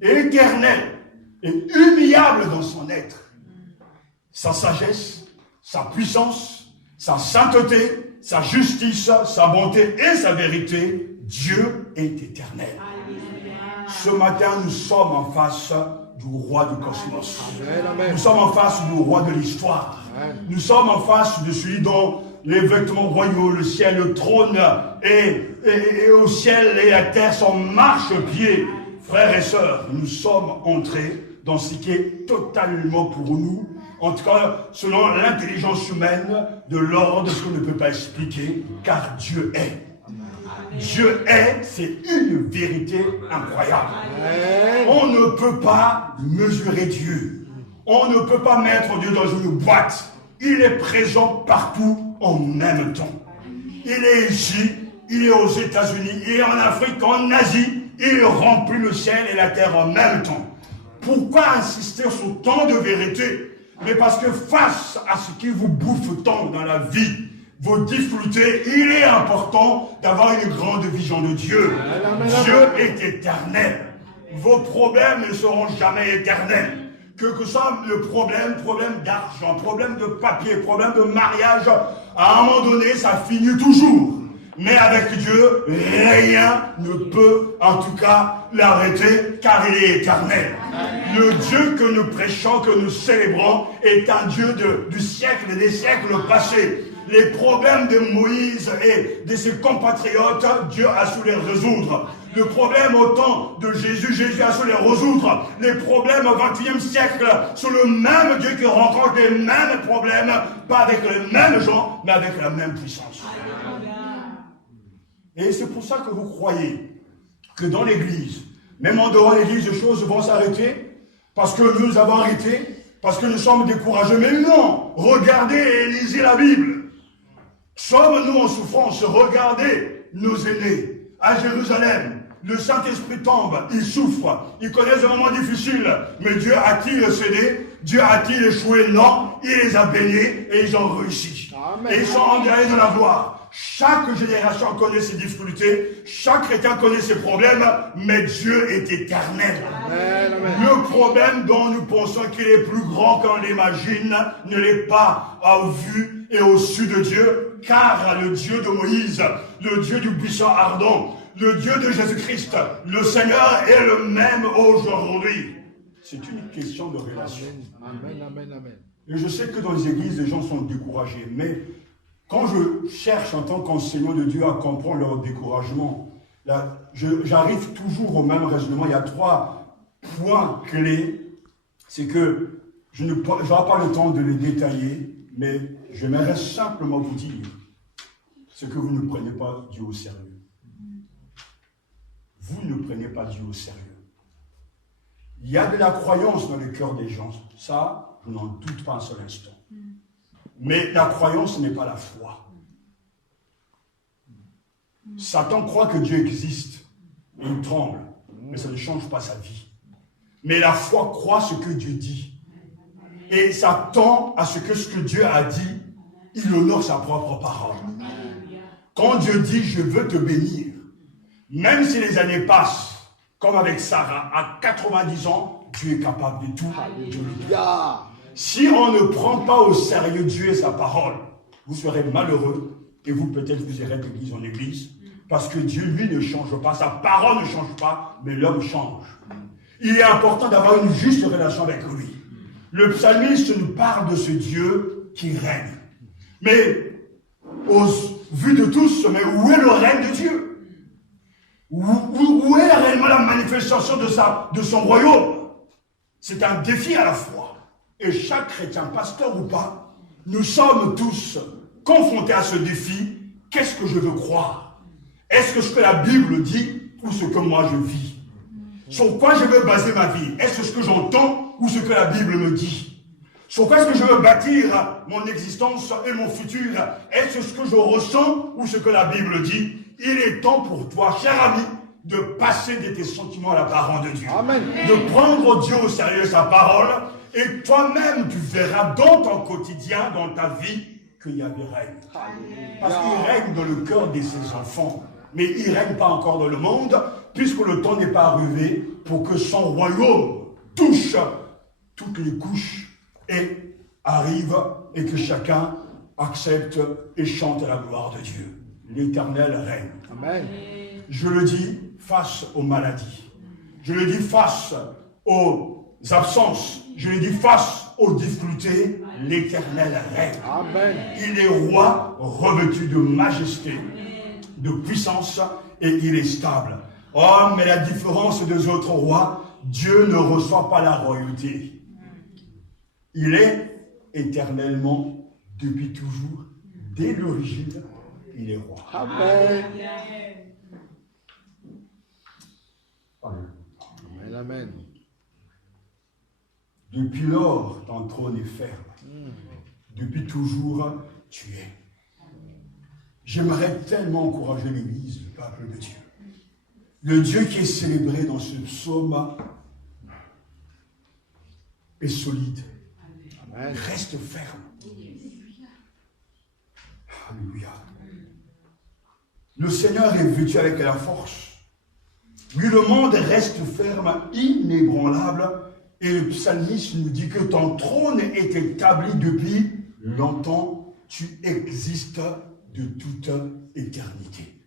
éternel et humiliable dans son être. Sa sagesse, sa puissance, sa sainteté, sa justice, sa bonté et sa vérité, Dieu est éternel. Ce matin, nous sommes en face du roi du cosmos. Nous sommes en face du roi de l'histoire. Nous sommes en face de celui dont les vêtements royaux, le ciel, le trône et au ciel et la terre sont marchepieds. Frères et sœurs, nous sommes entrés dans ce qui est totalement pour nous, en tout cas selon l'intelligence humaine, de l'ordre de ce qu'on ne peut pas expliquer, car Dieu est. Dieu est, c'est une vérité incroyable. On ne peut pas mesurer Dieu. On ne peut pas mettre Dieu dans une boîte. Il est présent partout en même temps. Il est ici, il est aux États-Unis, il est en Afrique, en Asie. Il remplit le ciel et la terre en même temps. Pourquoi insister sur tant de vérité? Mais parce que face à ce qui vous bouffe tant dans la vie, vos difficultés, il est important d'avoir une grande vision de Dieu. Dieu est éternel. Vos problèmes ne seront jamais éternels. Que soit le problème d'argent, problème de papier, problème de mariage, À un moment donné, ça finit toujours. Mais avec Dieu, rien ne peut en tout cas l'arrêter, car il est éternel. Le Dieu que nous prêchons, que nous célébrons, est un Dieu du siècle et des siècles passés. Les problèmes de Moïse et de ses compatriotes, Dieu a su les résoudre. Le problème au temps de Jésus, Jésus a su les résoudre. Les problèmes au XXIe siècle sont le même Dieu qui rencontre les mêmes problèmes, pas avec les mêmes gens, mais avec la même puissance. Et c'est pour ça que vous croyez que dans l'église, même en dehors de l'église, les choses vont s'arrêter, parce que nous avons arrêté, parce que nous sommes découragés. Mais non, regardez et lisez la Bible. Sommes-nous en souffrance? Regardez nos aînés à Jérusalem. Le Saint-Esprit tombe, ils souffrent, ils connaissent des moments difficiles. Mais Dieu a-t-il cédé? Dieu a-t-il échoué? Non, il les a bénis et ils ont réussi. Amen. Et ils sont engagés dans la gloire. Chaque génération connaît ses difficultés, chaque chrétien connaît ses problèmes, mais Dieu est éternel. Amen, amen. Le problème dont nous pensons qu'il est plus grand qu'on l'imagine ne l'est pas au vu et au su de Dieu, car le Dieu de Moïse, le Dieu du buisson ardent, le Dieu de Jésus-Christ, le Seigneur est le même aujourd'hui. C'est une question de relation. Amen, amen, amen. Et je sais que dans les églises, les gens sont découragés, mais quand je cherche en tant qu'enseignant de Dieu à comprendre leur découragement, j'arrive toujours au même raisonnement. Il y a 3 points clés. C'est que je n'aurai pas le temps de les détailler, mais j'aimerais simplement vous dire, c'est que vous ne prenez pas Dieu au sérieux. Vous ne prenez pas Dieu au sérieux. Il y a de la croyance dans le cœur des gens. Ça, je n'en doute pas un seul instant. Mais la croyance n'est pas la foi. Satan croit que Dieu existe et il tremble, mais ça ne change pas sa vie. Mais la foi croit ce que Dieu dit. Et ça tend à ce que Dieu a dit, il honore sa propre parole. Quand Dieu dit « je veux te bénir », même si les années passent, comme avec Sarah, à 90 ans, Dieu est capable de tout. Alléluia. Si on ne prend pas au sérieux Dieu et sa parole, vous serez malheureux et vous peut-être vous irez d'église en église parce que Dieu, lui, ne change pas. Sa parole ne change pas, mais l'homme change. Il est important d'avoir une juste relation avec lui. Le psalmiste nous parle de ce Dieu qui règne. Mais, au vu de tous, mais où est le règne de Dieu? Où est réellement la manifestation de son royaume? C'est un défi à la fois. Et chaque chrétien, pasteur ou pas, nous sommes tous confrontés à ce défi. Qu'est-ce que je veux croire? Est-ce que ce que la Bible dit ou ce que moi je vis? Sur quoi je veux baser ma vie? Est-ce ce que j'entends ou ce que la Bible me dit? Sur quoi est-ce que je veux bâtir mon existence et mon futur? Est-ce ce que je ressens ou ce que la Bible dit? Il est temps pour toi, cher ami, de passer de tes sentiments à la parole de Dieu. Amen. De prendre Dieu au sérieux, sa parole. Et toi-même, tu verras dans ton quotidien, dans ta vie, qu'il y a des règnes. Parce qu'il règne dans le cœur de ses enfants. Mais il ne règne pas encore dans le monde, puisque le temps n'est pas arrivé pour que son royaume touche toutes les couches et arrive et que chacun accepte et chante la gloire de Dieu. L'Éternel règne. Amen. Je le dis face aux maladies. Je le dis face aux absences. Je le dis face aux difficultés. L'Éternel règne. Amen. Il est roi revêtu de majesté, de puissance et il est stable. Oh, mais la différence des autres rois, Dieu ne reçoit pas la royauté. Il est éternellement, depuis toujours, dès l'origine, il est roi. Amen. Amen, amen. Depuis lors, ton trône est ferme. Depuis toujours, tu es. J'aimerais tellement encourager l'Église, le peuple de Dieu. Le Dieu qui est célébré dans ce psaume est solide. Amen. Reste ferme. Alléluia. Le Seigneur est vêtu avec la force. Oui, le monde reste ferme, inébranlable. Et le psalmiste nous dit que ton trône est établi depuis longtemps tu existes de toute éternité.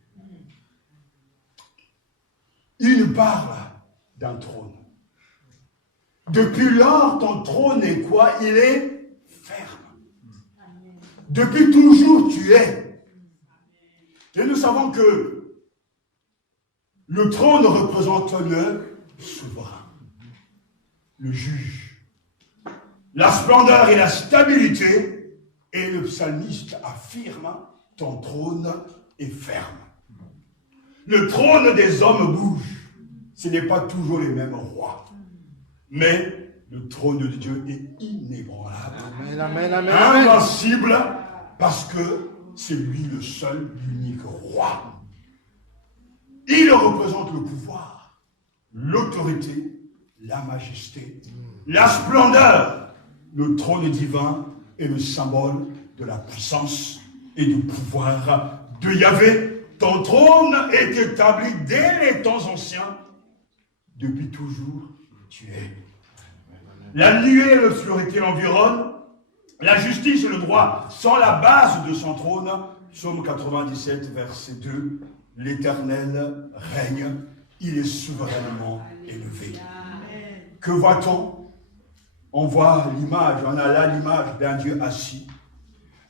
Il nous parle d'un trône. Depuis lors, ton trône est quoi? Il est ferme. Depuis toujours, tu es. Et nous savons que le trône représente le souverain, le juge, la splendeur et la stabilité. Et le psalmiste affirme, ton trône est ferme. Le trône des hommes bouge. Ce n'est pas toujours les mêmes rois. Mais le trône de Dieu est inébranlable. Amen, amen, amen, invincible, parce que c'est lui le seul, l'unique roi. Il représente le pouvoir, l'autorité, la majesté, la splendeur. Le trône divin est le symbole de la puissance et du pouvoir de Yahvé. Ton trône est établi dès les temps anciens. Depuis toujours, tu es. La nuée et l'obscurité l'environnent. La justice et le droit sont la base de son trône. Psaume 97, verset 2. L'Éternel règne. Il est souverainement élevé. Que voit-on? On voit l'image, on a là l'image d'un Dieu assis,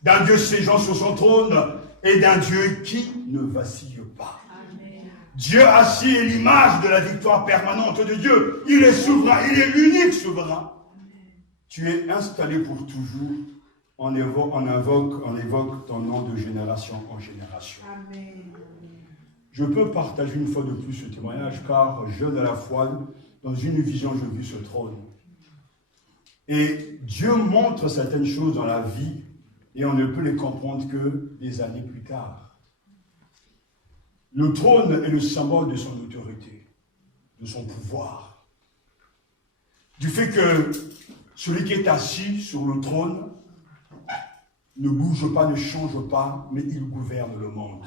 d'un Dieu ségeant sur son trône et d'un Dieu qui ne vacille pas. Amen. Dieu assis est l'image de la victoire permanente de Dieu. Il est souverain, il est l'unique souverain. Amen. Tu es installé pour toujours. On évoque ton nom de génération en génération. Amen. Je peux partager une fois de plus ce témoignage car jeune à la foi, dans une vision, je vis ce trône. Et Dieu montre certaines choses dans la vie et on ne peut les comprendre que des années plus tard. Le trône est le symbole de son autorité, de son pouvoir. Du fait que celui qui est assis sur le trône ne bouge pas, ne change pas, mais il gouverne le monde.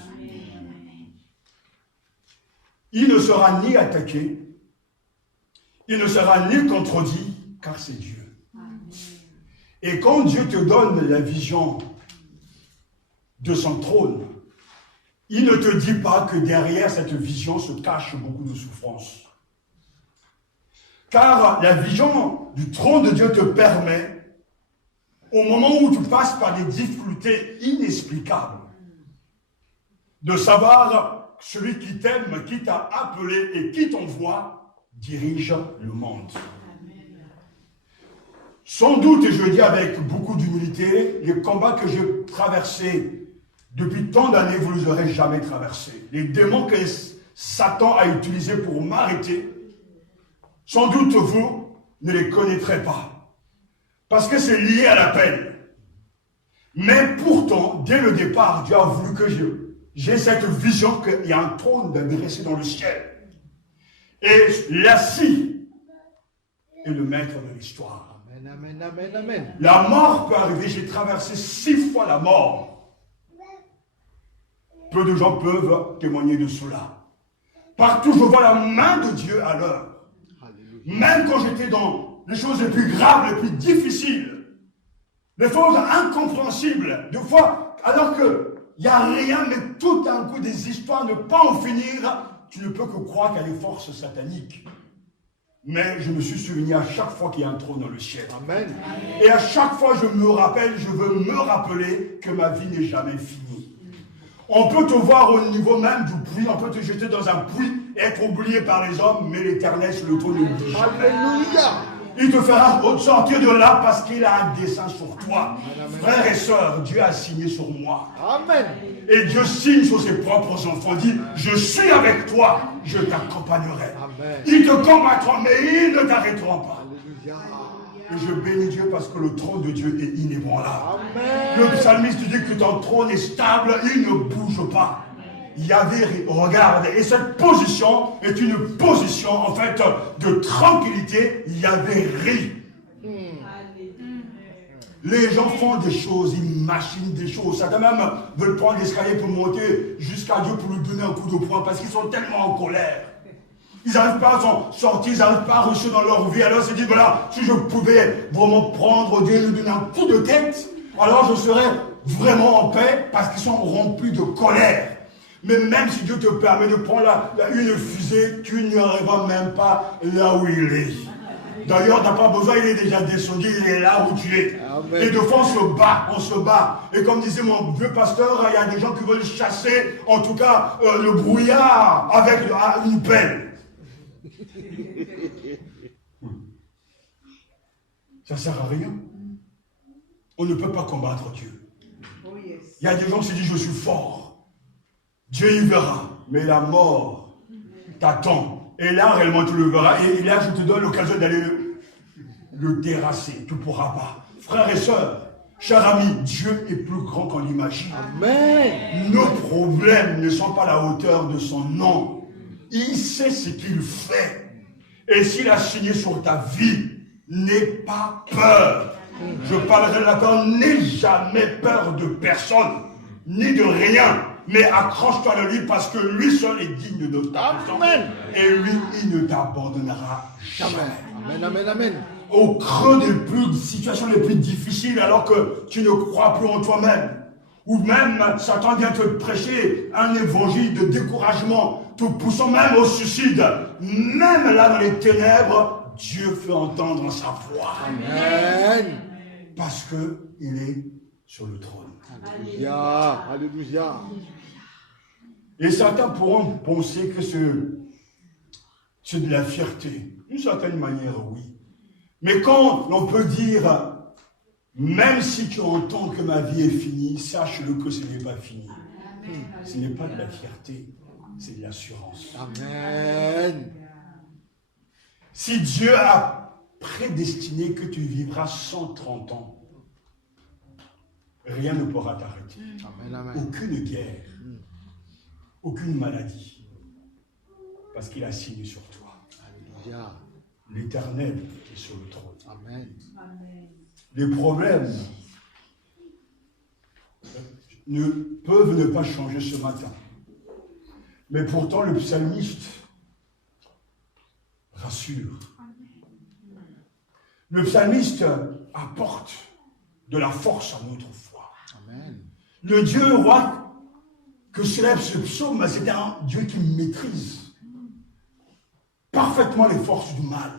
Il ne sera ni attaqué, il ne sera ni contredit, car c'est Dieu. Et quand Dieu te donne la vision de son trône, il ne te dit pas que derrière cette vision se cache beaucoup de souffrance. Car la vision du trône de Dieu te permet, au moment où tu passes par des difficultés inexplicables, de savoir que celui qui t'aime, qui t'a appelé et qui t'envoie, dirige le monde. Sans doute, et je le dis avec beaucoup d'humilité, les combats que j'ai traversés depuis tant d'années, vous ne les aurez jamais traversés. Les démons que Satan a utilisés pour m'arrêter, sans doute vous ne les connaîtrez pas. Parce que c'est lié à la peine. Mais pourtant, dès le départ, Dieu a voulu que j'ai cette vision qu'il y a un trône dressé dans le ciel. Et l'assis est le maître de l'histoire. Amen, amen, amen. La mort peut arriver, j'ai traversé 6 fois la mort. Peu de gens peuvent témoigner de cela. Partout, je vois la main de Dieu à l'heure. Même quand j'étais dans les choses les plus graves, les plus difficiles, les choses incompréhensibles, des fois, alors qu'il n'y a rien, mais tout un coup des histoires, ne pas en finir, tu ne peux que croire qu'il y a des forces sataniques. Mais je me suis souvenu à chaque fois qu'il y a un trône dans le ciel. Amen. Et à chaque fois, je me rappelle, je veux me rappeler que ma vie n'est jamais finie. On peut te voir au niveau même du puits, on peut te jeter dans un puits et être oublié par les hommes, mais l'Éternel, sur le trône, ne dit jamais. Alléluia. Il te fera sortir de là parce qu'il a un dessein sur toi. Frères et sœurs, Dieu a signé sur moi. Amen. Et Dieu signe sur ses propres enfants. Dit, je suis avec toi, je t'accompagnerai. Amen. Ils te combattront, mais ils ne t'arrêteront pas. Alléluia. Et je bénis Dieu parce que le trône de Dieu est inébranlable. Amen. Le psalmiste dit que ton trône est stable, il ne bouge pas. Yahvé regarde, et cette position est une position en fait de tranquillité. Yahvé rit. Les gens font des choses, ils machinent des choses. Certains même veulent prendre l'escalier pour monter jusqu'à Dieu pour lui donner un coup de poing parce qu'ils sont tellement en colère. Ils n'arrivent pas à s'en sortir, ils n'arrivent pas à réussir dans leur vie. Alors ils se disent, voilà, si je pouvais vraiment prendre Dieu et lui donner un coup de tête, alors je serais vraiment en paix parce qu'ils sont remplis de colère. Mais même si Dieu te permet de prendre une fusée, tu n'y arriveras même pas là où il est. D'ailleurs, tu n'as pas besoin, il est déjà descendu, il est là où tu es. Amen. Et de fois, on se bat. Et comme disait mon vieux pasteur, il y a des gens qui veulent chasser, en tout cas, le brouillard avec une pelle. Ça ne sert à rien. On ne peut pas combattre Dieu. Il y a des gens qui se disent, je suis fort. Dieu y verra. Mais la mort t'attend. Et là, réellement, tu le verras. Et là, je te donne l'occasion d'aller le terrasser. Tu ne pourras pas. Frères et sœurs, chers amis, Dieu est plus grand qu'on l'imagine. Amen. Nos problèmes ne sont pas à la hauteur de son nom. Il sait ce qu'il fait. Et s'il a signé sur ta vie, n'aie pas peur. Je parlerai de la peur. N'aie jamais peur de personne, ni de rien. Mais accroche-toi à lui parce que lui seul est digne de ta confiance. Et lui, il ne t'abandonnera jamais. Amen, amen, amen. Au creux des situations les plus difficiles, alors que tu ne crois plus en toi-même. Ou même, Satan vient te prêcher un évangile de découragement, te poussant même au suicide. Même là, dans les ténèbres, Dieu fait entendre sa voix. Amen. Parce qu'il est sur le trône. Alléluia. Alléluia. Et certains pourront penser que c'est de la fierté. D'une certaine manière, oui. Mais quand on peut dire, même si tu entends que ma vie est finie, sache-le que ce n'est pas fini. Ce n'est pas de la fierté, c'est de l'assurance. Amen. Si Dieu a prédestiné que tu vivras 130 ans, rien ne pourra t'arrêter. Amen, amen. Aucune guerre, aucune maladie, parce qu'il a signé sur toi. Alléluia. L'Éternel est sur le trône. Amen. Les problèmes peuvent ne pas changer ce matin. Mais pourtant, le psalmiste rassure. Le psalmiste apporte de la force à notre foi. Amen. Le Dieu roi que célèbre ce psaume, c'est un Dieu qui maîtrise parfaitement les forces du mal.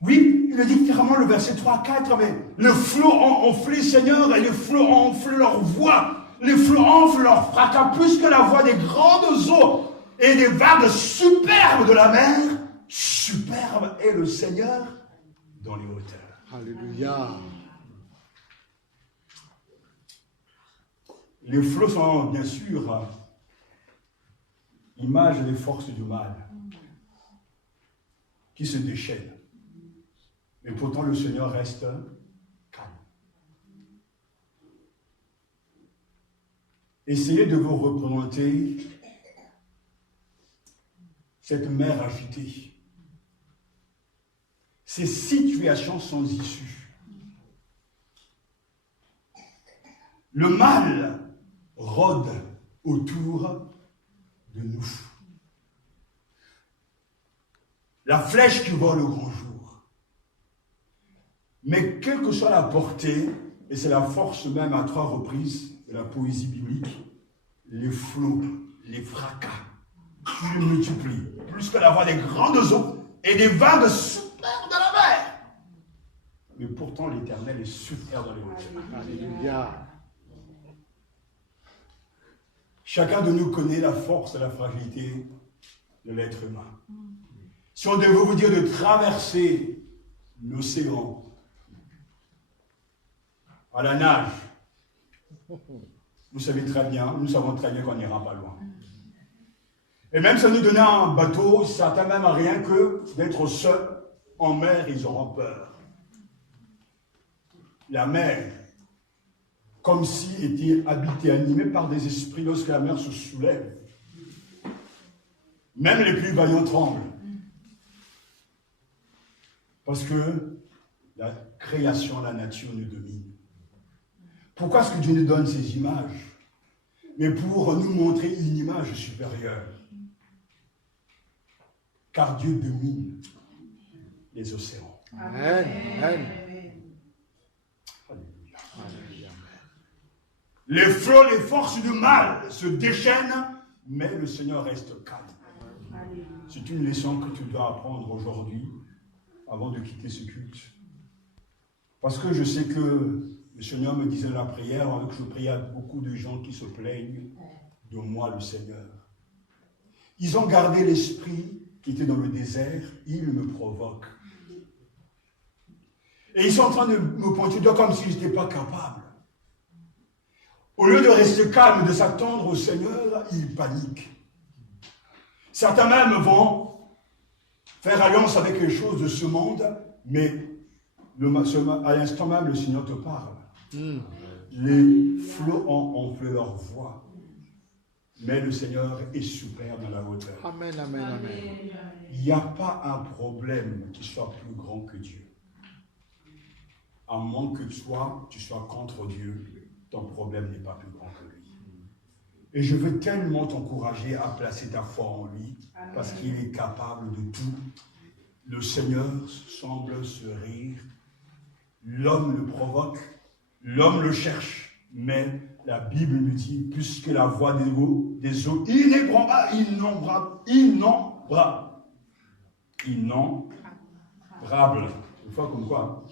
Oui, il le dit clairement le verset 3 à 4, mais le flot enflé, Seigneur, et les flots enflent leur voix. Les flots enflent leur fracas plus que la voix des grandes eaux et des vagues superbes de la mer. Superbe est le Seigneur dans les hauteurs. Alléluia. Les flots sont bien sûr image des forces du mal qui se déchaînent. Mais pourtant le Seigneur reste calme. Essayez de vous représenter cette mer agitée. Ces situations sans issue. Le mal rôde autour de nous. La flèche qui vole au grand jour. Mais quelle que soit la portée, et c'est la force même à 3 reprises de la poésie biblique, les flots, les fracas, tu les multiplies, plus que la voix des grandes eaux et des vagues superbes de la mer. Mais pourtant l'Éternel est super dans les hauteurs. Alléluia. Chacun de nous connaît la force et la fragilité de l'être humain. Si on devait vous dire de traverser l'océan à la nage, vous savez très bien, nous savons très bien qu'on n'ira pas loin. Et même si on nous donnait un bateau, certains même rien que d'être seuls en mer, ils auront peur. La mer, comme si était habitée, animée par des esprits lorsque la mer se soulève. Même les plus vaillants tremblent. Parce que la création, la nature nous domine. Pourquoi est-ce que Dieu nous donne ces images? Mais pour nous montrer une image supérieure. Car Dieu domine les océans. Amen. Amen. Alléluia. Alléluia. Les flots, les forces du mal se déchaînent, mais le Seigneur reste calme. C'est une leçon que tu dois apprendre aujourd'hui, avant de quitter ce culte. Parce que je sais que le Seigneur me disait dans la prière, alors que je priais à beaucoup de gens qui se plaignent de moi, le Seigneur. Ils ont gardé l'esprit qui était dans le désert, ils me provoquent. Et ils sont en train de me pointer du doigt comme si je n'étais pas capable. Au lieu de rester calme, de s'attendre au Seigneur, ils paniquent. Certains même vont faire alliance avec les choses de ce monde, mais à l'instant même, le Seigneur te parle. Les flots ont enflé leur voix, mais le Seigneur est super dans la hauteur. Amen, amen, amen. Il n'y a pas un problème qui soit plus grand que Dieu. À moins que toi, tu sois contre Dieu, ton problème n'est pas plus grand que lui. Et je veux tellement t'encourager à placer ta foi en lui, parce qu'il est capable de tout. Le Seigneur semble se rire. L'homme le provoque, l'homme le cherche, mais la Bible nous dit, puisque la voix des eaux innombrables, une fois comme quoi,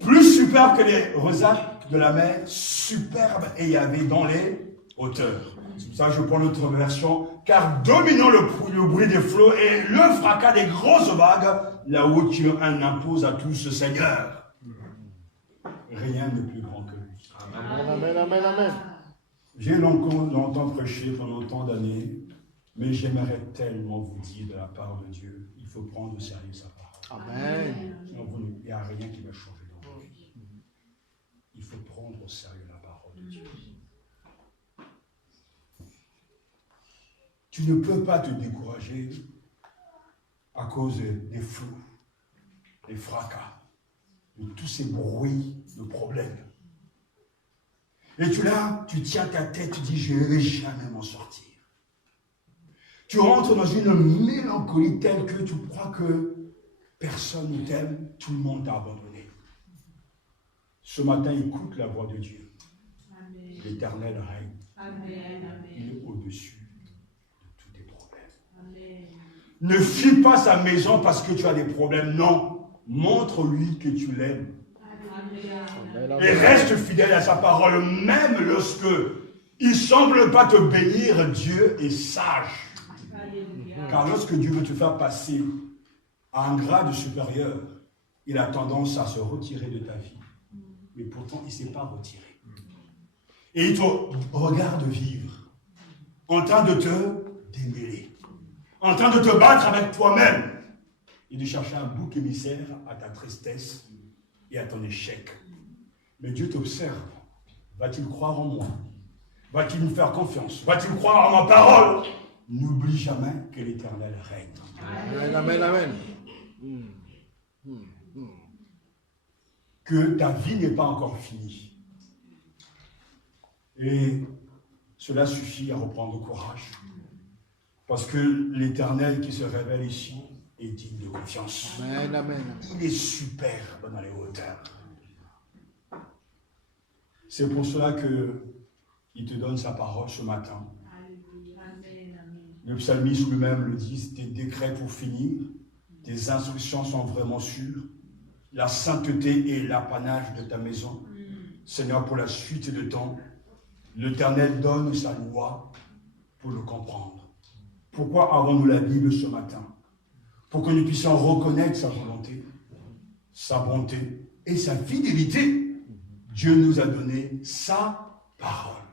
plus superbe que les rosaces de la mer, superbe et Yahvé dans les hauteurs. C'est pour ça que je prends notre version, car dominant le bruit des flots et le fracas des grosses vagues, la hauteur impose à tout ce Seigneur. Rien n'est plus grand que lui. Amen, amen, amen, amen. J'ai longtemps prêché pendant tant d'années, mais j'aimerais tellement vous dire de la part de Dieu, il faut prendre au sérieux sa parole. Amen. Sinon, il n'y a rien qui va changer dans votre vie. Il faut prendre au sérieux la parole de Dieu. Tu ne peux pas te décourager à cause des flous, des fracas, de tous ces bruits de problèmes. Et tu tiens ta tête, tu dis, je ne vais jamais m'en sortir. Tu rentres dans une mélancolie telle que tu crois que personne ne t'aime, tout le monde t'a abandonné. Ce matin, écoute la voix de Dieu. L'Éternel règne. Il est au-dessus de tous tes problèmes. Ne fuis pas sa maison parce que tu as des problèmes. Non. Montre-lui que tu l'aimes. Et reste fidèle à sa parole, même lorsque il ne semble pas te bénir. Dieu est sage. Car lorsque Dieu veut te faire passer à un grade supérieur, il a tendance à se retirer de ta vie. Mais pourtant, il ne s'est pas retiré. Et il te regarde vivre, en train de te démêler, en train de te battre avec toi-même, et de chercher un bouc émissaire à ta tristesse et à ton échec. Mais Dieu t'observe. Va-t-il croire en moi? Va-t-il me faire confiance? Va-t-il croire en ma parole? N'oublie jamais que l'Éternel règne. Amen, amen, amen. Que ta vie n'est pas encore finie. Et cela suffit à reprendre courage. Parce que l'Éternel qui se révèle ici est digne de confiance. Amen, amen. Il est superbe dans les hauteurs. C'est pour cela qu'il te donne sa parole ce matin. Le psalmiste lui-même le dit, tes décrets pour finir, tes instructions sont vraiment sûres, la sainteté est l'apanage de ta maison. Seigneur, pour la suite de temps, l'Éternel donne sa loi pour le comprendre. Pourquoi avons-nous la Bible ce matin? Pour que nous puissions reconnaître sa volonté, sa bonté et sa fidélité. Dieu nous a donné sa parole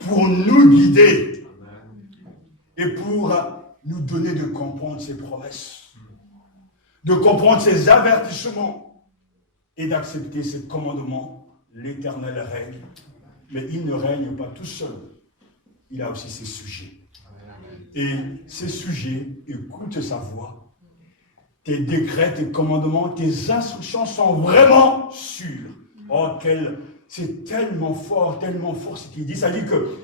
pour nous guider et pour nous donner de comprendre ses promesses, de comprendre ses avertissements et d'accepter ses commandements. L'Éternel règne, mais il ne règne pas tout seul. Il a aussi ses sujets. Et ces sujets écoutent sa voix. Tes décrets, tes commandements, tes instructions sont vraiment sûrs. Oh, c'est tellement fort ce qu'il dit. Ça dit que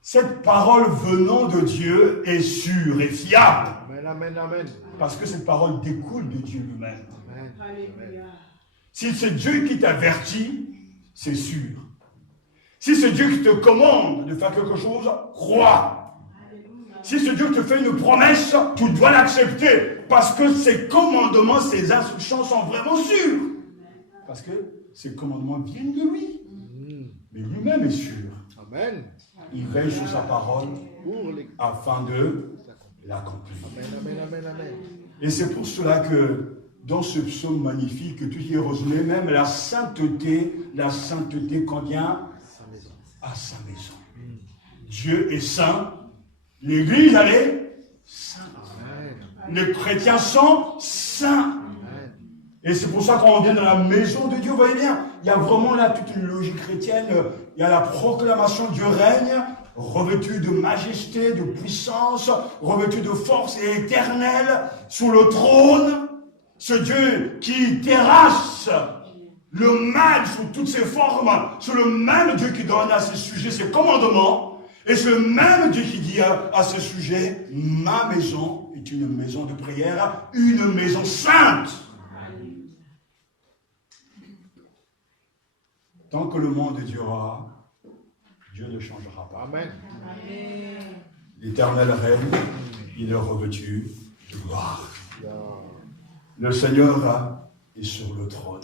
cette parole venant de Dieu est sûre et fiable. Amen, amen, amen. Parce que cette parole découle de Dieu lui-même. Amen. Si c'est Dieu qui t'avertit, c'est sûr. Si c'est Dieu qui te commande de faire quelque chose, crois. Si c'est Dieu qui te fait une promesse, tu dois l'accepter. Parce que ses commandements, ses instructions sont vraiment sûrs. Parce que ces commandements viennent de lui. Mais lui-même est sûr. Amen. Il veille sur sa parole afin de l'accomplir. Amen. Et c'est pour cela que dans ce psaume magnifique, tout y est résumé, même la sainteté convient à sa maison. Dieu est saint, l'Église, elle est sainte. Les chrétiens sont saints. Et c'est pour ça qu'on vient dans la maison de Dieu, vous voyez bien, il y a vraiment là toute une logique chrétienne, il y a la proclamation Dieu règne, revêtu de majesté, de puissance, revêtu de force et éternelle, sous le trône, ce Dieu qui terrasse le mal sous toutes ses formes, c'est le même Dieu qui donne à ses sujets ses commandements, et c'est le même Dieu qui dit à ce sujet, ma maison est une maison de prière, une maison sainte. Tant que le monde durera, Dieu ne changera pas. Amen. L'Éternel règne, il est revêtu de gloire. Le Seigneur est sur le trône.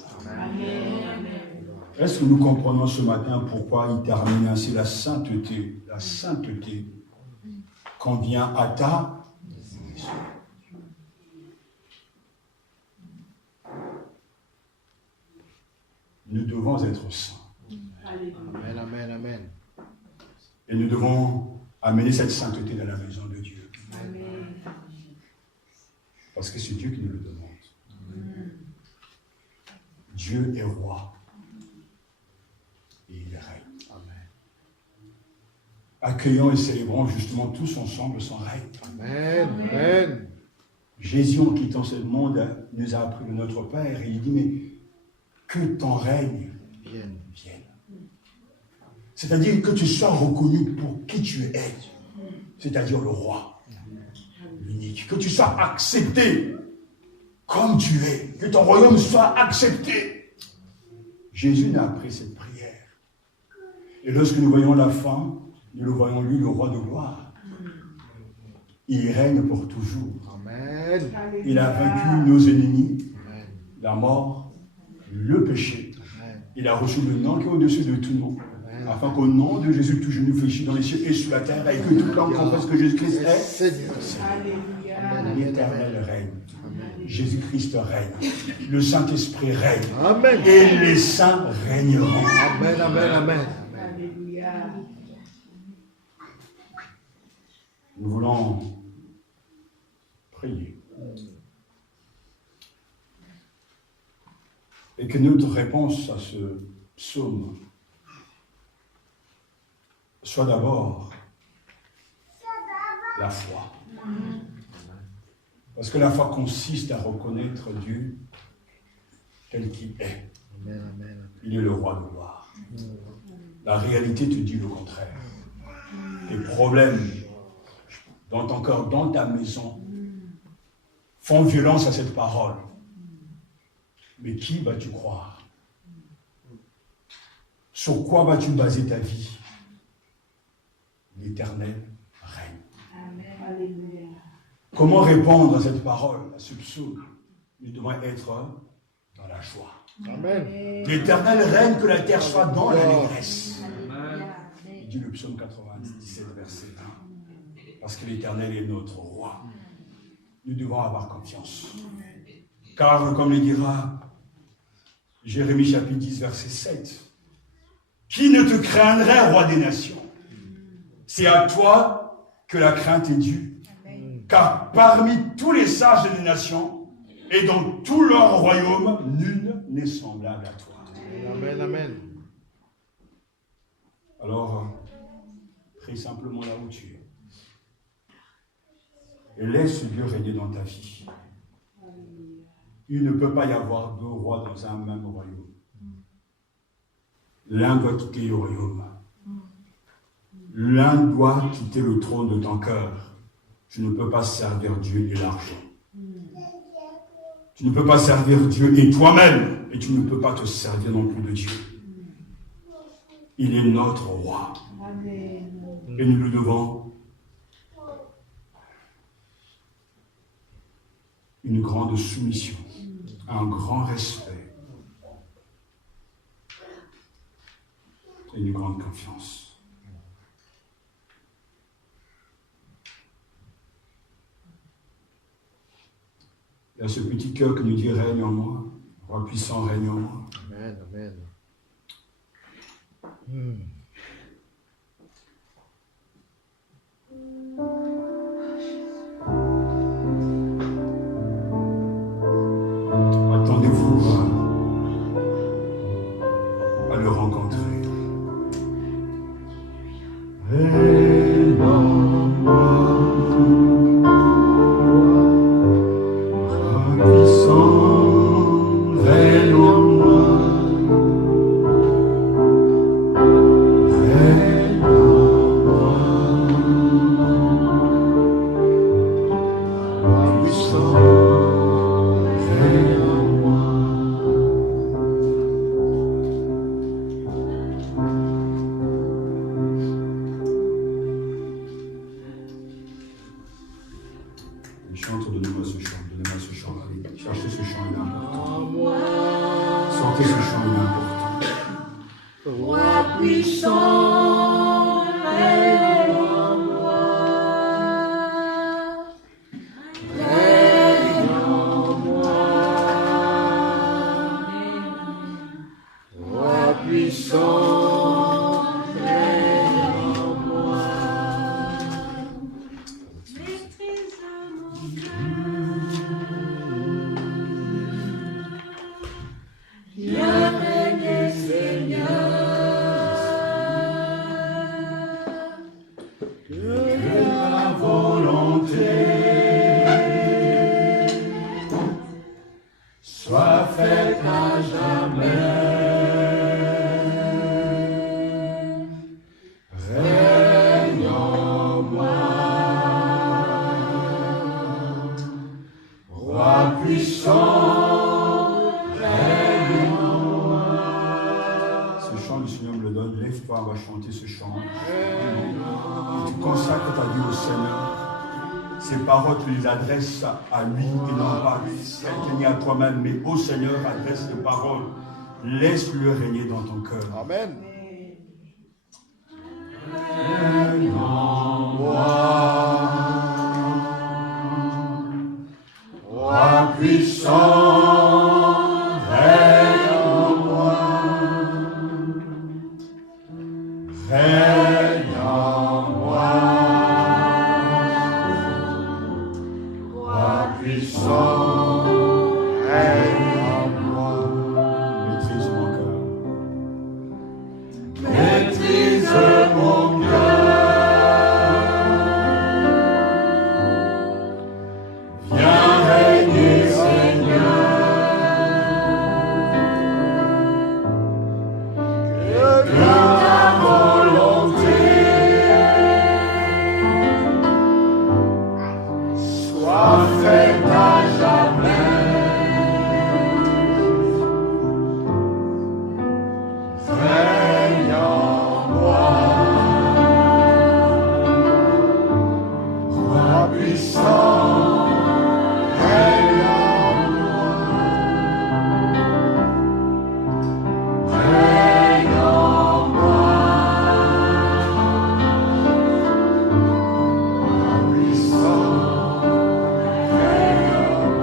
Est-ce que nous comprenons ce matin pourquoi il termine ainsi la sainteté convient à ta maison. Nous devons être saints. Amen. Et nous devons amener cette sainteté dans la maison de Dieu. Amen. Parce que c'est Dieu qui nous le demande. Dieu est roi. Et il règne. Amen. Accueillons et célébrons justement tous ensemble son règne. Amen. Jésus, en quittant ce monde, nous a appris de notre Père et il dit, mais que ton règne vienne. C'est-à-dire que tu sois reconnu pour qui tu es, c'est-à-dire le roi, l'unique. Que tu sois accepté comme tu es, que ton royaume soit accepté. Jésus n'a appris cette prière. Et lorsque nous voyons la fin, nous le voyons lui, le roi de gloire. Il règne pour toujours. Amen. Il a vaincu nos ennemis, la mort, le péché. Il a reçu le nom qui est au-dessus de tout nom. Afin qu'au nom de Jésus, tout genou fléchit dans les cieux et sur la terre, et que toute langue confesse que Jésus-Christ est Seigneur. L'Éternel règne. Jésus-Christ règne. Le Saint-Esprit règne. Amen. Et les saints régneront. Amen. Nous voulons prier. Et que notre réponse à ce psaume soit d'abord la foi. Parce que la foi consiste à reconnaître Dieu tel qu'il est. Il est le roi de gloire. La réalité te dit le contraire. Les problèmes dans ton cœur, dans ta maison, font violence à cette parole. Mais qui vas-tu croire? Sur quoi vas-tu baser ta vie? L'Éternel règne. Alléluia. Comment répondre à cette parole, à ce psaume? Nous devons être dans la joie. Amen. L'Éternel règne, que la terre soit dans l'allégresse. Il dit le psaume 97, verset 1. Parce que l'Éternel est notre roi. Nous devons avoir confiance. Car, comme le dira Jérémie chapitre 10, verset 7, qui ne te craindrait, roi des nations? C'est à toi que la crainte est due. Car parmi tous les sages des nations et dans tout leur royaume, nul n'est semblable à toi. Amen. Alors, prie simplement là où tu es. Et laisse Dieu régner dans ta vie. Il ne peut pas y avoir deux rois dans un même royaume. L'un doit quitter le royaume. L'un doit quitter le trône de ton cœur. Tu ne peux pas servir Dieu et l'argent. Tu ne peux pas servir Dieu et toi-même. Et tu ne peux pas te servir non plus de Dieu. Il est notre roi. Et nous lui devons une grande soumission, un grand respect et une grande confiance. Il y a ce petit cœur qui nous dit « Règne en moi, roi puissant, règne en moi ». Amen, amen. Attendez-vous à le rencontrer. Règne en moi, roi puissant, règne en moi. Règne en moi, roi puissant, règne en moi. Il chante, donnez-moi ce chant, allez, cherchez ce chant, il est important. Sortez ce chant, il est important. Roi puissant, règne en moi. Règne en moi. Roi puissant, règne en moi. Maîtrise mon cœur. Viens régner, Seigneur. Que ta volonté soit faite à jamais. Règne en moi, roi puissant, règne en moi. Ce chant, le Seigneur me le donne. Lève-toi, on va chanter ce chant. Et tu consacres ta vie au Seigneur. Ces paroles, tu les adresses à lui et non pas ni à toi-même, mais au Seigneur, adresse les paroles. Laisse-le régner dans ton cœur. Amen. Règne en moi, roi puissant, règne en moi. Règne en moi, roi puissant, règne en moi. Maîtrise mon cœur. Maîtrise mon cœur. Viens régner, Seigneur. Que ta volonté soit faite à jamais. Règne en moi, roi puissant, règne en moi. Règne en moi, roi puissant, règne en moi.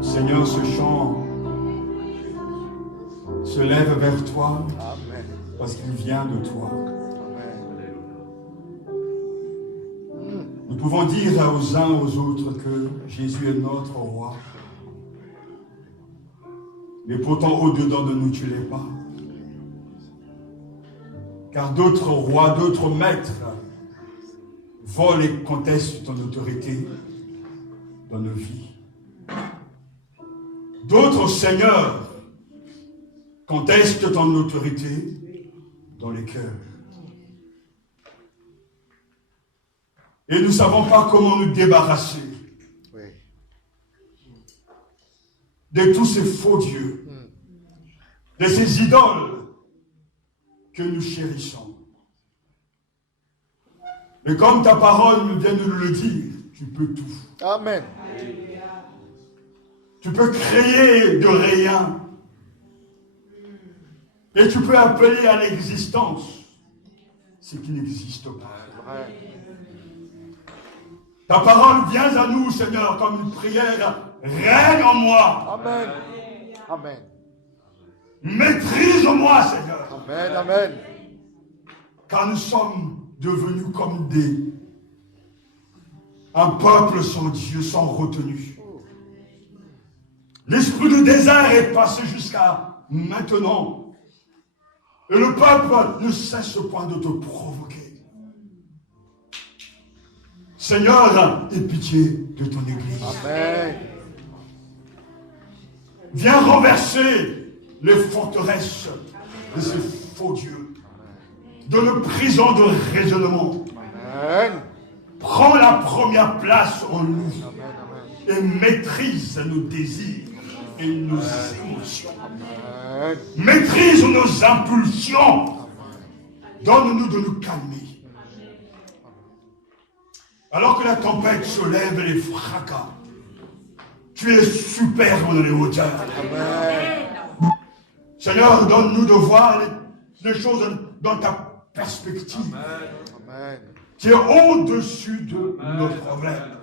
Seigneur, ce chant se lève vers toi Amen. parce qu'il vient de toi. Nous pouvons dire aux uns aux autres que Jésus est notre roi. Mais pourtant, au-dedans de nous, tu ne l'es pas. Car d'autres rois, d'autres maîtres volent et contestent ton autorité dans nos vies. D'autres seigneurs contestent ton autorité dans les cœurs. Et nous ne savons pas comment nous débarrasser Oui. de tous ces faux dieux, de ces idoles que nous chérissons. Mais comme ta parole vient de nous le dire, tu peux tout. Amen. Tu peux créer de rien. Et tu peux appeler à l'existence ce qui n'existe pas. Vrai. Ta parole vient à nous, Seigneur, comme une prière. Règne en moi. Amen. Amen. Maîtrise-moi, Seigneur. Amen. Amen. Car nous sommes devenus comme un peuple sans Dieu, sans retenue. L'esprit de désert est passé jusqu'à maintenant. Et le peuple ne cesse point de te provoquer. Seigneur, aie pitié de ton Église. Amen. Viens renverser les forteresses de ces faux dieux. De nos prisons de raisonnement. Amen. Prends la première place en nous. Amen. Et maîtrise nos désirs et nos émotions. Amen. Maîtrise nos impulsions. Donne-nous de nous calmer. Alors que la tempête se lève et les fracas, tu es superbe dans les hauteurs. Amen. Seigneur, donne-nous de voir les choses dans ta perspective. Amen. Tu es au-dessus de nos problèmes.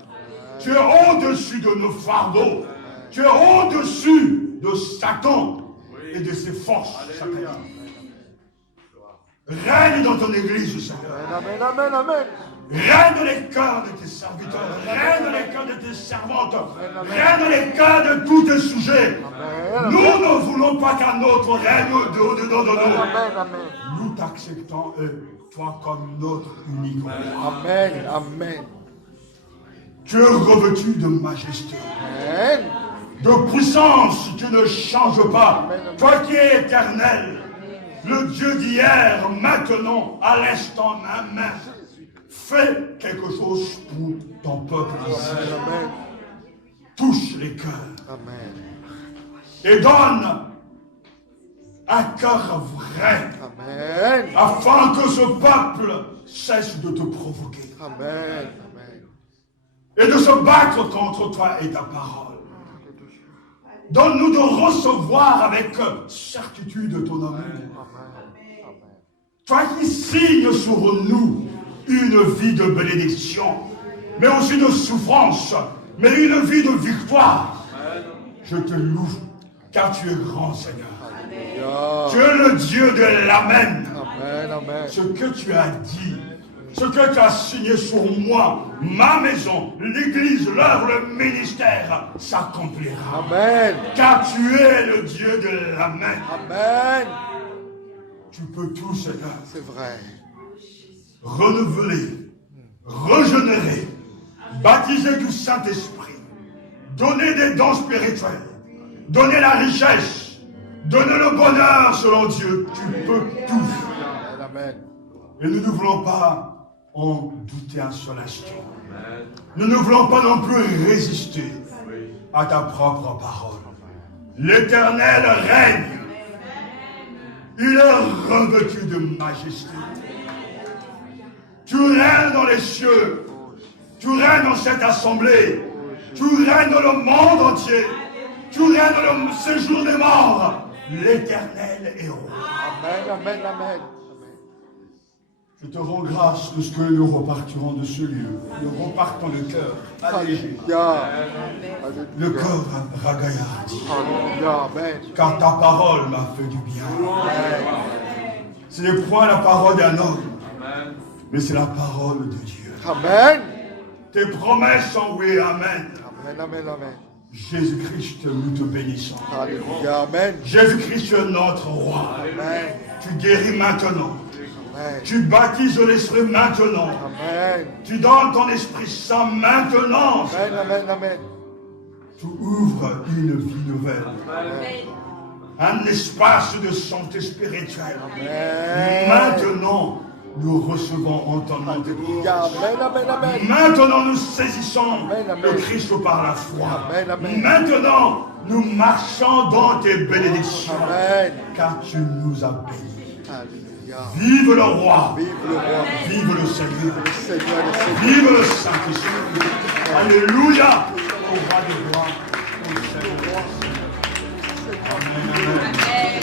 Tu es au-dessus de nos fardeaux. Tu es au-dessus de Satan et de ses forces sataniques. Règne dans ton église, Seigneur. Amen. Amen. Amen. Règne dans les cœurs de tes serviteurs. Règne dans les cœurs de tes servantes. Règne dans les cœurs de tous tes sujets. Nous ne voulons pas qu'un autre règne au-dedans de nous. Amen. Amen. Nous t'acceptons, toi, comme notre unique roi. Amen. Amen. Tu es revêtu de majesté, Amen. de puissance, tu ne changes pas. Amen. Toi qui es éternel, le Dieu d'hier, maintenant, à l'instant même, fais quelque chose pour ton peuple ici. Amen. Touche les cœurs Amen. et donne un cœur vrai, Amen. afin que ce peuple cesse de te provoquer Amen. et de se battre contre toi et ta parole. Donne-nous de recevoir avec certitude ton amour. Toi qui signes sur nous une vie de bénédiction, mais aussi de souffrance, mais une vie de victoire. Je te loue, car tu es grand, Seigneur. Tu es le Dieu de l'Amen. Amen. Amen. Ce que tu as dit, ce que tu as signé sur moi, ma maison, l'église, l'œuvre, le ministère, s'accomplira. Amen. Car tu es le Dieu de l'Amen. Amen. Tu peux tout, Seigneur. C'est vrai. Renouveler, régénérer, baptiser du Saint-Esprit, donner des dons spirituels, donner la richesse, donner le bonheur selon Dieu. Tu peux tout. Amen. Amen. Et nous ne voulons pas en douter un seul instant. Nous ne voulons pas non plus résister à ta propre parole. L'Éternel règne. Il est revêtu de majesté. Tu règnes dans les cieux. Tu règnes dans cette assemblée. Tu règnes dans le monde entier. Tu règnes dans le séjour des morts. L'Éternel est roi. Amen. Amen. Amen. Je te rends grâce de ce que nous repartirons de ce lieu. Nous repartons le cœur allégé, Alléluia. le cœur ragaillardi. Alléluia. Amen. Car ta parole m'a fait du bien. Ce n'est point la parole d'un homme, mais c'est la parole de Dieu. Amen. Tes promesses sont oui, amen. Amen. Amen. Amen. Jésus-Christ, nous te bénissons. Alléluia. Amen. Jésus-Christ, tu es notre roi. Amen. Tu guéris maintenant. Amen. Tu baptises l'Esprit maintenant. Amen. Tu donnes ton Esprit Saint maintenant. Amen. Amen. Amen. Tu ouvres une vie nouvelle. Un espace de santé spirituelle. Amen. Maintenant, nous recevons en ton nom tes promesses. Amen. Amen. Amen. Maintenant, nous saisissons Amen, amen. le Christ par la foi. Amen, amen. Maintenant, nous marchons dans tes bénédictions. Amen. Car tu nous as bénis. Alléluia. Vive le roi. Vive le roi. Vive le Seigneur. Le Seigneur, le Seigneur. Vive le Saint-Esprit. Alléluia. Au roi des rois. Au Seigneur. Amen. Amen.